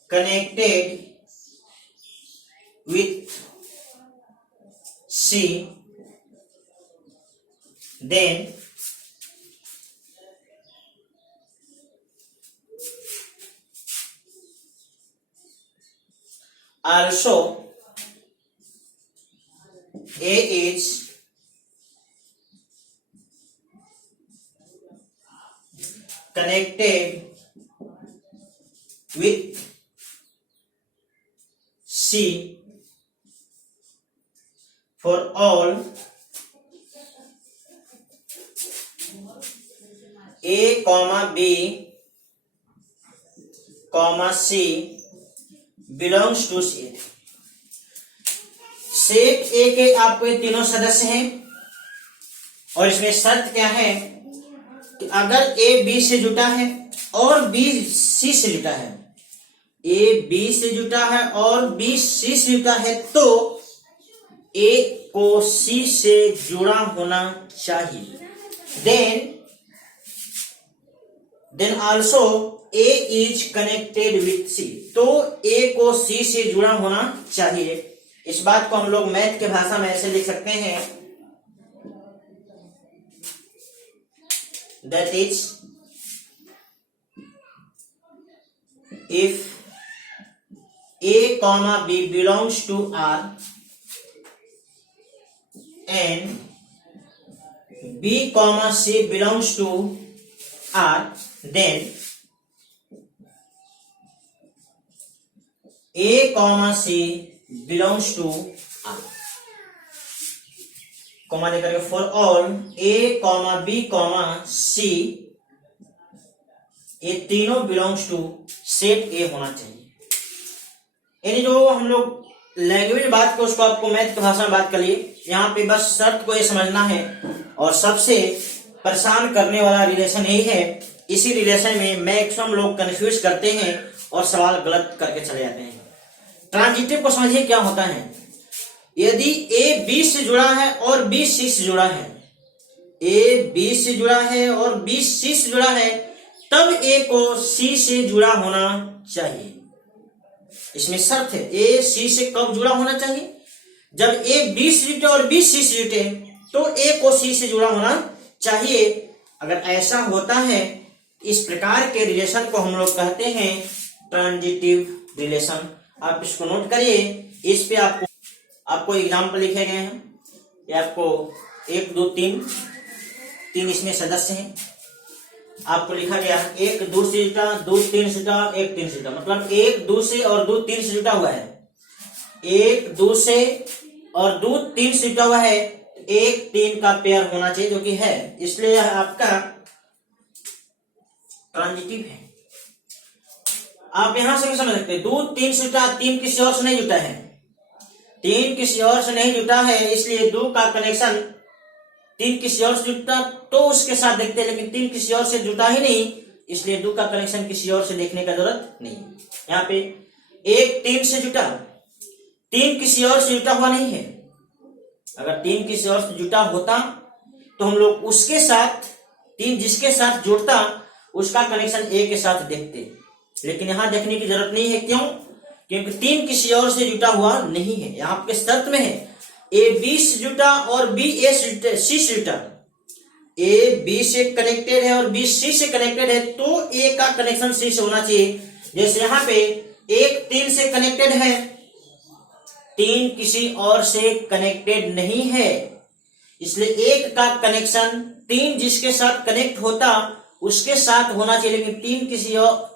connected with C, then also A is connected with C for all A, B, C belongs to C। Set A के आपके तीनों सदस्य हैं और इसमें शर्त क्या है कि अगर ए बी से जुटा है और बी सी से जुटा है, ए बी से जुटा है और बी सी से जुटा है, तो ए को सी से जुड़ा होना चाहिए। Then also A is connected with C, तो ए को सी से जुड़ा होना चाहिए। इस बात को हम लोग मैथ के भाषा में ऐसे लिख सकते हैं, that is if A, B belongs to R and B, C belongs to R, then A, C belongs to R। Comma देकर for all A, B, C ये तीनों बिलोंग्स टू सेट ए होना चाहिए। यानी जो हम लोग लैंग्वेज बात को उसको आपको मैथ की भाषा में बात कर लिए। यहाँ पे बस शर्त को ये समझना है और सबसे परेशान करने वाला रिलेशन यही है। इसी रिलेशन में मैक्सिमम लोग कंफ्यूज करते हैं और सवाल गलत करके चले जाते हैं। ट्रांजिटिव को समझिए क्या होता है। यदि ए बी से जुड़ा है और बी सी से जुड़ा है, ए बी से जुड़ा है और बी सी से जुड़ा है, तब ए को सी से जुड़ा होना चाहिए। इसमें शर्त है, ए सी से कब जुड़ा होना चाहिए? जब ए बी से जुटे और बी सी से जुटे तो ए को सी से जुड़ा होना चाहिए। अगर ऐसा होता है, इस प्रकार के रिलेशन को हम लोग कहते हैं ट्रांजिटिव रिलेशन। आप इसको नोट करिए। इस पे आपको एग्जाम्पल लिखे गए हैं। ये आपको 1 2 3 इसमें सदस्य हैं। आपको लिखा गया 1 2 से जुटा, 2 3 से जुटा, 1 3 से जुटा, मतलब 1 2 से और 2 3 से जुटा हुआ है। 1 2 से और 2 3 से जुटा हुआ है, 1 3 का पेयर होना चाहिए, जो कि है, इसलिए यह आपका ट्रांजिटिव है। आप यहां से भी समझ सकते हैं। 2 3 से जुटा, 3 किसी और से नहीं जुटा है, 3 किसी और से नहीं जुटा है, इसलिए 2 का कनेक्शन 3 किसी और से जुटा तो उसके साथ देखते हैं, लेकिन 3 किसी और से जुटा ही नहीं, इसलिए 2 का कनेक्शन किसी और से देखने का जरूरत नहीं। यहाँ पे 1 3 से जुटा, 3 किसी और से जुटा हुआ नहीं है। अगर 3 किसी और से जुटा होता तो हम लोग उसके साथ 3 जिसके साथ जुड़ता उसका कनेक्शन ए के साथ देखते, लेकिन यहां देखने की जरूरत नहीं है। क्यों? क्योंकि 3 किसी और से जुटा हुआ नहीं है। यहाँ पे शर्त में है ए बी से जुटा और बी ए सी से जुटा, ए बी से कनेक्टेड है और बी सी से कनेक्टेड है तो ए का कनेक्शन सी से होना चाहिए। जैसे यहाँ पे एक 3 से कनेक्टेड है, 3 किसी और से कनेक्टेड नहीं है, इसलिए एक का कनेक्शन 3 जिसके साथ कनेक्ट होता उसके साथ होना चाहिए, लेकिन 3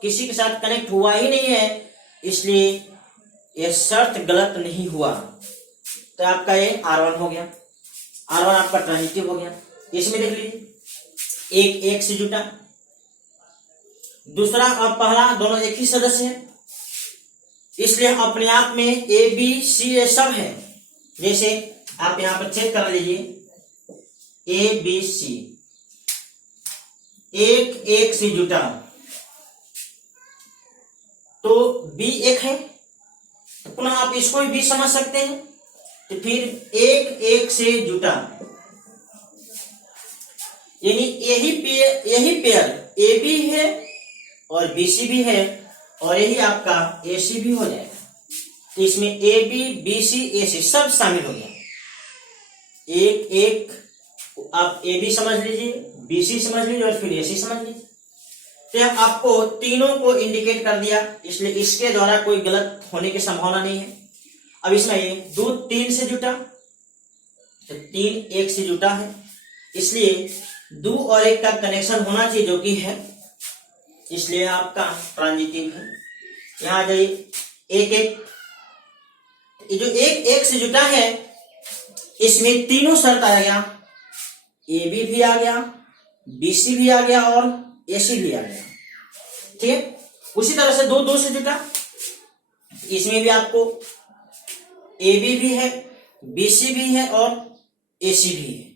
किसी के साथ कनेक्ट हुआ ही नहीं है, इसलिए यह शर्त गलत नहीं हुआ। तो आपका ये R1 हो गया, R1 आपका ट्रांजिटिव हो गया। इसमें देख लीजिए एक एक से जुटा, दूसरा और पहला दोनों एक ही सदस्य है, इसलिए अपने आप में ए बी सी ये सब है। जैसे आप यहां पर चेक कर लीजिए ए बी सी एक एक से जुटा तो बी एक है, तो पुनः आप इसको भी समझ सकते हैं। तो फिर एक एक से जुटा यानी यही पेयर ए बी है और बी सी भी है और यही आपका ए सी भी हो जाएगा। तो इसमें ए बी बी सी ए सी सब शामिल हो गया। एक एक आप ए बी समझ लीजिए, बी सी समझ लीजिए और फिर ए सी समझ लीजिए। तो आपको तीनों को इंडिकेट कर दिया, इसलिए इसके द्वारा कोई गलत होने की संभावना नहीं है। अब इसमें ये 2 3 से जुटा तो 3 1 से जुटा है, इसलिए 2 और 1 का कनेक्शन होना चाहिए जो कि है, इसलिए आपका ट्रांजिटिव है। यहां जाइए एक एक, ये जो एक एक से जुटा है इसमें तीनों शर्त आ गया, ए बी भी आ गया, बी सी भी आ गया और ए सी भी आ गया। ठीक है, उसी तरह से 2 2 से जुटा, इसमें भी आपको ए बी भी है, बी सी भी है और ए सी भी है।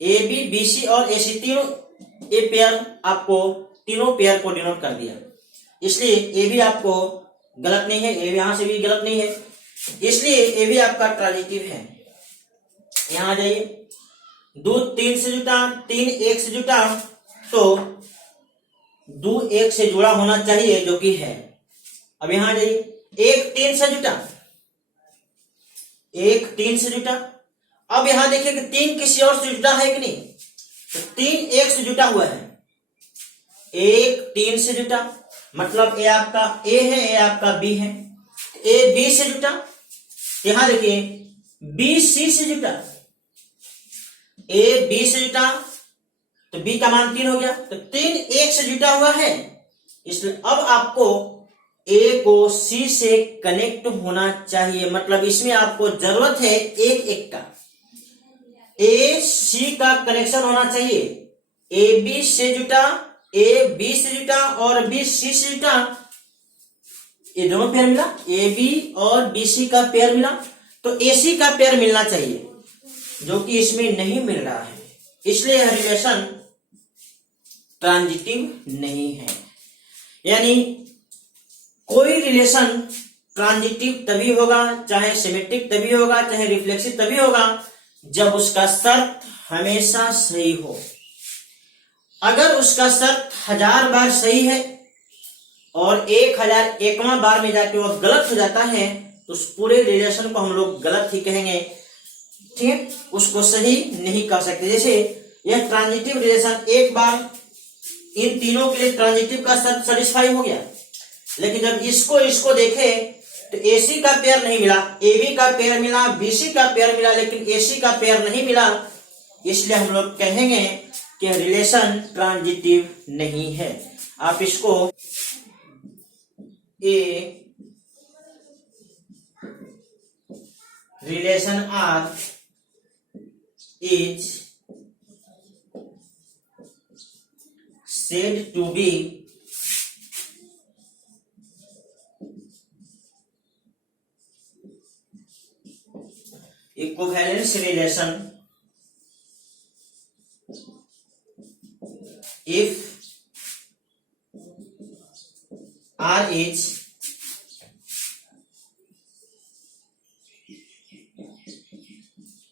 ए बी बी सी और ए सी तीनों ए पेयर आपको तीनों पेयर को डिनोट कर दिया, इसलिए ए भी आपको गलत नहीं है, ए यहां से भी गलत नहीं है, इसलिए ए भी आपका ट्रांजिटिव है। यहां आ जाइए 2 3 से जुटा 3 1 से जुटा तो 2 1 से जुड़ा होना चाहिए जो कि है। अब यहां आ जाइए 1 3 से जुटा, 1 3 से जुटा। अब यहां देखिए कि 3 किसी और से जुटा है कि नहीं, तो 3 1 से जुटा हुआ है, 1 3 से जुटा मतलब ए आपका ए है, ए आपका बी है, ए बी से जुटा। यहां देखिए बी सी से जुटा, ए बी से जुटा तो बी का मान 3 हो गया, तो 3 1 से जुटा हुआ है, इसलिए अब आपको ए को सी से कनेक्ट होना चाहिए, मतलब इसमें आपको जरूरत है 1 1 का, ए सी का कनेक्शन होना चाहिए। ए बी से जुटा, ए बी से जुटा और बी सी से जुटा, ये दोनों पेयर मिला, ए बी और बी सी का पेयर मिला, तो ए सी का पेयर मिलना चाहिए जो कि इसमें नहीं मिल रहा है, इसलिए यह रिलेशन ट्रांजिटिव नहीं है। यानी कोई रिलेशन ट्रांजिटिव तभी होगा, चाहे सिमेट्रिक तभी होगा, चाहे रिफ्लेक्सिव तभी होगा, जब उसका शर्त हमेशा सही हो। अगर उसका शर्त 1000 बार सही है और 1001वां बार में जाके वह गलत हो जाता है तो उस पूरे रिलेशन को हम लोग गलत ही कहेंगे, ठीक है, उसको सही नहीं कह सकते। जैसे यह ट्रांजिटिव रिलेशन एक बार इन तीनों के लिए ट्रांजिटिव का शर्त सेटिस्फाई हो गया, लेकिन जब इसको देखे तो एसी का पेयर नहीं मिला, एबी का पेयर मिला, बीसी का पेयर मिला, लेकिन एसी का पेयर नहीं मिला, इसलिए हम लोग कहेंगे कि रिलेशन ट्रांजिटिव नहीं है। आप इसको A relation R is said to be equivalence relation if R is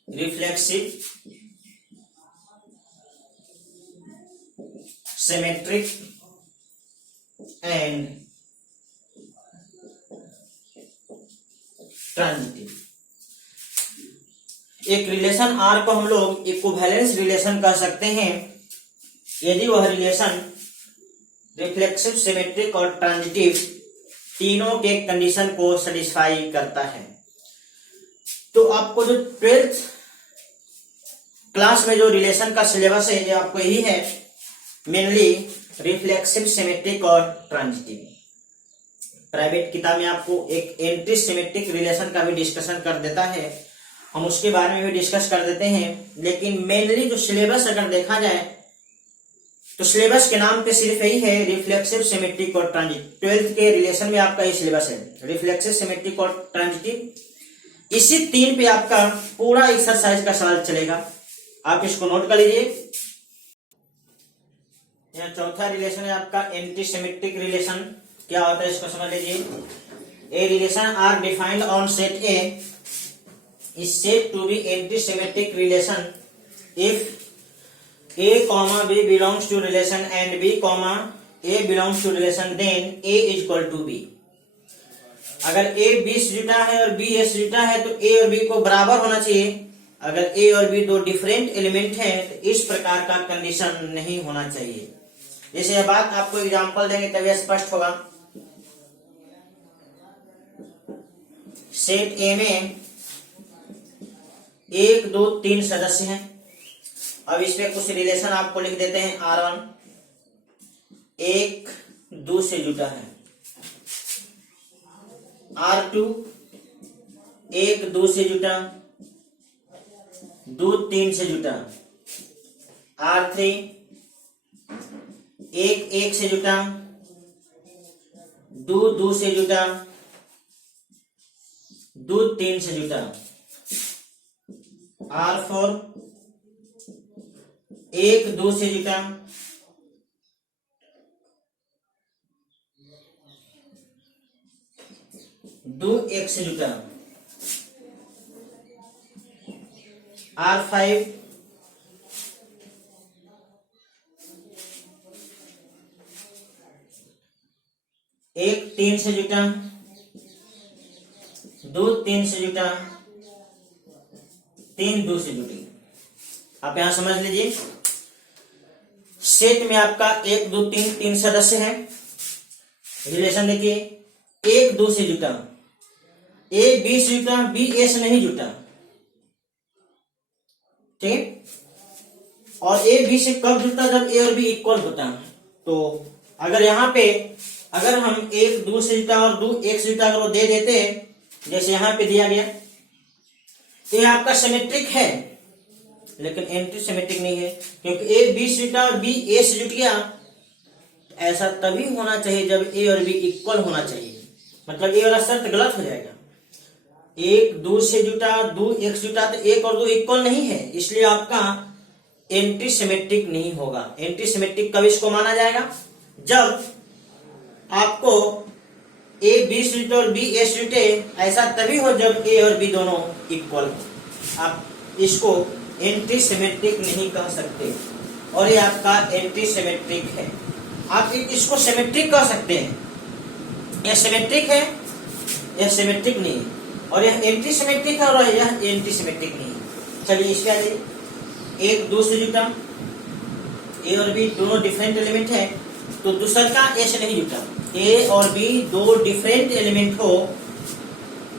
reflexive, symmetric and transitive. एक रिलेशन आर को हम लोग इक्विवेलेंस रिलेशन कह सकते हैं यदि वह रिलेशन रिफ्लेक्सिव, सिमेट्रिक और ट्रांजिटिव तीनों के कंडीशन को सेटिस्फाई करता है। तो आपको जो 12th क्लास में जो रिलेशन का सिलेबस है ये आपको यही है, मेनली रिफ्लेक्सिव, सिमेट्रिक और ट्रांजिटिव। प्राइवेट किताब में आपको एक एंटी सिमेट्रिक रिलेशन का भी डिस्कशन कर देता है, हम उसके बारे में भी डिस्कस कर देते हैं। लेकिन मेनली जो सिलेबस अगर देखा जाए तो सिलेबस के नाम पे सिर्फ यही है, रिफ्लेक्सिव, सिमेट्रिक और ट्रांजिटिव। 12th के रिलेशन में आपका ये सिलेबस है, रिफ्लेक्सिव, सिमेट्रिक और ट्रांजिटिव। इसी 3 पे आपका पूरा एक्सरसाइज का सवाल चलेगा, आप इसको नोट कर लीजिए। यह चौथा रिलेशन है आपका एंटी सिमेट्रिक रिलेशन। क्या होता है इसको समझ लीजिए। A relation R defined on set A is said to be anti-symmetric relation if A, B belongs to relation and B, A belongs to relation, then A is equal to B। अगर A B से जुटा है और B A से जुटा है तो A और B को बराबर होना चाहिए। अगर A और B दो डिफरेंट एलिमेंट हैं तो इस प्रकार का कंडीशन नहीं होना चाहिए। जैसे यह बात आपको एग्जांपल देंगे तभी स्पष्ट होगा। सेट ए में 1 2 3 सदस्य हैं। अब इसमें कुछ रिलेशन आपको लिख देते हैं। R1 1 2 से जुटा है, R2 1 2 से जुटा, 2 3 से जुटा, R3 1 1 से जुटा, 2 2 से जुटा, 2 3 से जुटा, R4 1 2 से जुटा, 2 1 से जुटा, R5 1 3 से जुटा, 2 3 से जुटा, 3 2 से जुटी। आप यहां समझ लीजिए, सेट में आपका 1 2 3 सदस्य हैं। रिलेशन देखिए, 1 2 से जुटा, A B से जुटा, B A से नहीं जुटा, ठीक। और A B से कब जुटता, जब A और B इक्वल होता। तो अगर यहाँ पे अगर हम 1 2 से जुटा और 2 1 से जुटा अगर वो दे देते, जैसे यहाँ पे दिया गया, तो ये आपका सिमेट्रिक है लेकिन एंटी सिमेट्रिक नहीं है, क्योंकि A B से जुटा और B A से जुट गया। ऐसा तभी होना चाहिए जब A और B इक्वल होना चाहिए, मतलब A वाला शर्त गलत हो जाएगा। 1 2 से जुटा, 2 1 से जुटा, तो 1 और 2 इक्वल नहीं है, इसलिए आपका एंटी सिमेट्रिक नहीं होगा। एंटी सिमेट्रिक कब इसको माना जाएगा, जब आपको A B से जुटे और B A से जुटे, ऐसा तभी हो जब A और B दोनों इक्वल हो। आप इसको एंटी सिमेट्रिक नहीं कह सकते, और ये आपका एंटी सिमेट्रिक है। आप इसको सिमेट्रिक कह सकते हैं, यह सिमेट्रिक है, यह सिमेट्रिक नहीं है, और यह एंटी सिमेट्रिक है और यह एंटी सिमेट्रिक नहीं है। चलिए इस पे आ जाइए। 1 2 से जुटा, A और B दोनों डिफरेंट एलिमेंट है, तो दूसरा का A से नहीं जुटा। A और B दो डिफरेंट एलिमेंट हो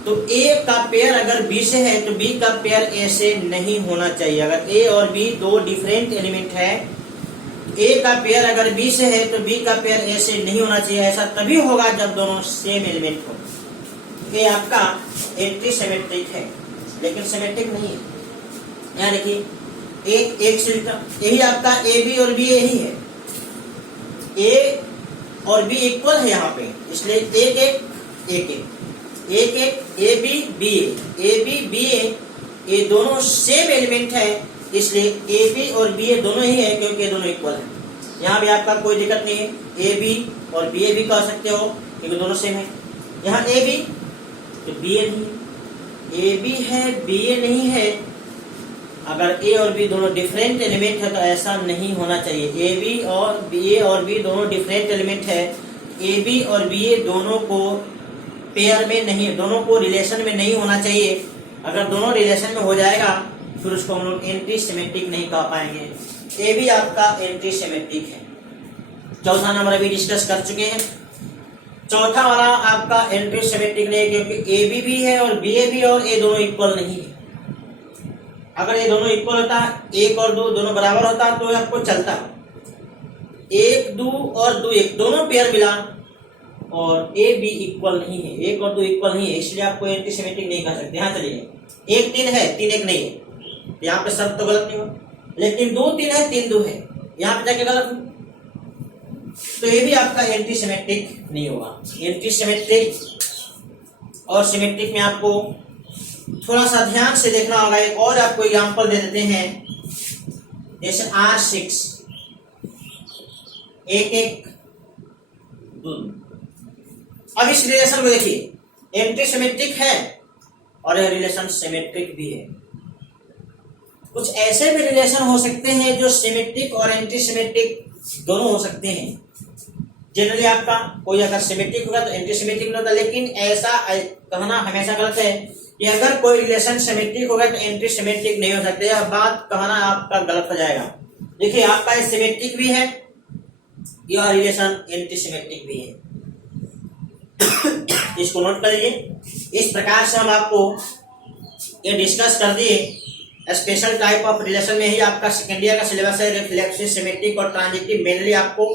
तो A का पेयर अगर B से है तो B का पेयर A से नहीं होना चाहिए। अगर A और B दो डिफरेंट एलिमेंट है, A का पेयर अगर B से है तो B का पेयर A से नहीं होना चाहिए। ऐसा तभी होगा जब दोनों सेम एलिमेंट हो। ये आपका एंटी सिमेट्रिक है लेकिन सिमेट्रिक नहीं है। यहाँ देखिए, 1 1 से जुटा, यही आपका A B और B यही है। A और B इक्वल है यहाँ पे, इसलिए 1 1 1 1 A B B A ये दोनों सेम एलिमेंट है, इसलिए A B और B A दोनों ही है, क्योंकि ये दोनों इक्वल है। यहाँ भी आपका कोई दिक्कत नहीं है, A B और B A भी कह सकते हो क्योंकि दोनों सेम है। यहाँ A B तो B A नहीं है, A B है B A नहीं है। अगर A और B दोनों डिफरेंट एलिमेंट है तो ऐसा नहीं होना चाहिए। A और B दोनों डिफरेंट एलिमेंट है, A B और B A दोनों को पेयर में नहीं, दोनों को रिलेशन में नहीं होना चाहिए। अगर दोनों रिलेशन में हो जाएगा फिर उसको हम लोग एंटी सिमेट्रिक नहीं कह पाएंगे। ए भी आपका एंटी सिमेट्रिक है। चौथा नंबर अभी डिस्कस कर चुके हैं। चौथा वाला आपका एंटी सिमेट्रिक नहीं है, क्योंकि ए बी भी है और बी ए भी, और ए दोनों इक्वल नहीं है। अगर ये दोनों इक्वल होता, 1 और 2 दोनों बराबर होता, तो आपको चलता। 1 2 और 2 1 दोनों पेयर मिला और ए बी इक्वल नहीं है, 1 और 2 इक्वल नहीं है, इसलिए आपको एंटी सिमेट्रिक नहीं कह सकते। यहाँ चलिए 1 3 है, 3 1 नहीं है, यहाँ पे शर्त तो गलत नहीं हो, लेकिन 2 3 है, 3 2 है, यहाँ पे जाके गलत हो, तो ये भी आपका एंटी सिमेट्रिक नहीं होगा। एंटी सिमेट्रिक और सिमेट्रिक में आपको थोड़ा सा ध्यान से देखना होगा। एक और आपको एग्जांपल दे देते हैं, जैसे R6 1 1 2। अब इस रिलेशन को देखिए, एंटी सिमेट्रिक है और यह रिलेशन सिमेट्रिक भी है। कुछ ऐसे भी रिलेशन हो सकते हैं जो सिमेट्रिक और एंटी सिमेट्रिक दोनों हो सकते हैं। जनरली आपका कोई अगर सिमेट्रिक होगा तो एंटी सिमेट्रिक नहीं होता, लेकिन ऐसा कहना हमेशा गलत है कि अगर कोई रिलेशन सिमेट्रिक होगा तो एंटी सिमेट्रिक नहीं हो सकते। यह बात कहना आपका गलत हो जाएगा। देखिए आपका ये सिमेट्रिक भी है, यह रिलेशन एंटी सिमेट्रिक भी है। इसको नोट कर लीजिए। इस प्रकार से हम आपको ये डिस्कस कर दिए। स्पेशल टाइप ऑफ रिलेशन में ही आपका सेकेंड ईयर का सिलेबस है, रिफ्लेक्सिव, सिमेट्रिक और ट्रांजिटिव। मेनली आपको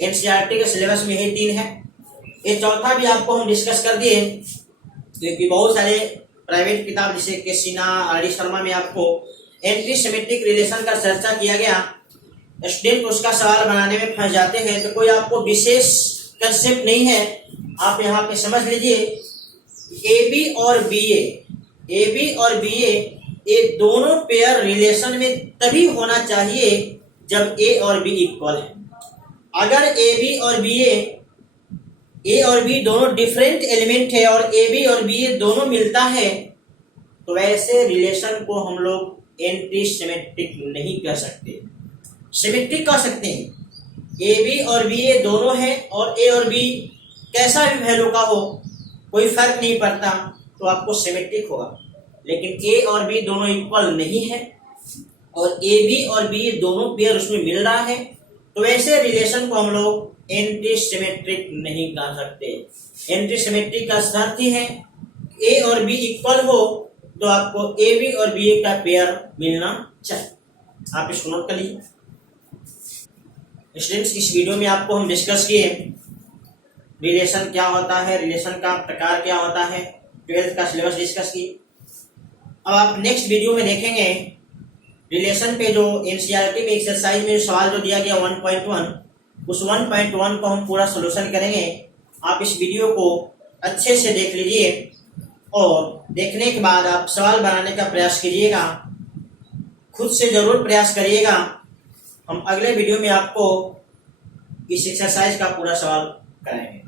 एनसीईआरटी के सिलेबस में ही 3 है। ये चौथा भी आपको हम डिस्कस कर दिए, क्योंकि बहुत सारे प्राइवेट किताब जैसे के सिन्हा, आर डी शर्मा में आपको एंटी सिमेट्रिक रिलेशन का चर्चा किया गया। स्टूडेंट उसका सवाल बनाने में फंस जाते हैं, तो कोई आपको विशेष कंसेप्ट नहीं है। आप यहाँ पे समझ लीजिए, ए बी और बी ए ये दोनों पेयर रिलेशन में तभी होना चाहिए जब ए और बी इक्वल है। अगर ए और बी दोनों डिफरेंट एलिमेंट है और ए बी और बी ए दोनों मिलता है, तो वैसे रिलेशन को हम लोग एंटी सिमेट्रिक नहीं कह सकते, सिमेट्रिक कह सकते हैं। ए बी और बी ए दोनों है और ए और बी कैसा भी वैल्यू का हो, कोई फर्क नहीं पड़ता, तो आपको सिमेट्रिक होगा। लेकिन ए और बी दोनों इक्वल नहीं है और ए बी और बी दोनों पेयर उसमें मिल रहा है, तो वैसे रिलेशन को हम लोग एंटी सिमेट्रिक नहीं कह सकते। एंटी सिमेट्रिक का शर्त ही है ए और बी इक्वल हो, तो आपको ए बी और बी ए का पेयर मिलना चाहिए। आप इसको नोट कर लीजिए। स्टूडेंट्स, इस वीडियो में आपको हम डिस्कस किए रिलेशन क्या होता है, रिलेशन का प्रकार क्या होता है, 12th का सिलेबस डिस्कस की। अब आप नेक्स्ट वीडियो में देखेंगे रिलेशन पे जो एनसीईआरटी में एक्सरसाइज में सवाल जो दिया गया 1.1, उस 1.1 को हम पूरा सोल्यूशन करेंगे। आप इस वीडियो को अच्छे से देख लीजिए और देखने के बाद आप सवाल बनाने का प्रयास कीजिएगा, खुद से जरूर प्रयास करिएगा। हम अगले वीडियो में आपको इस एक्सरसाइज का पूरा सवाल कराएंगे।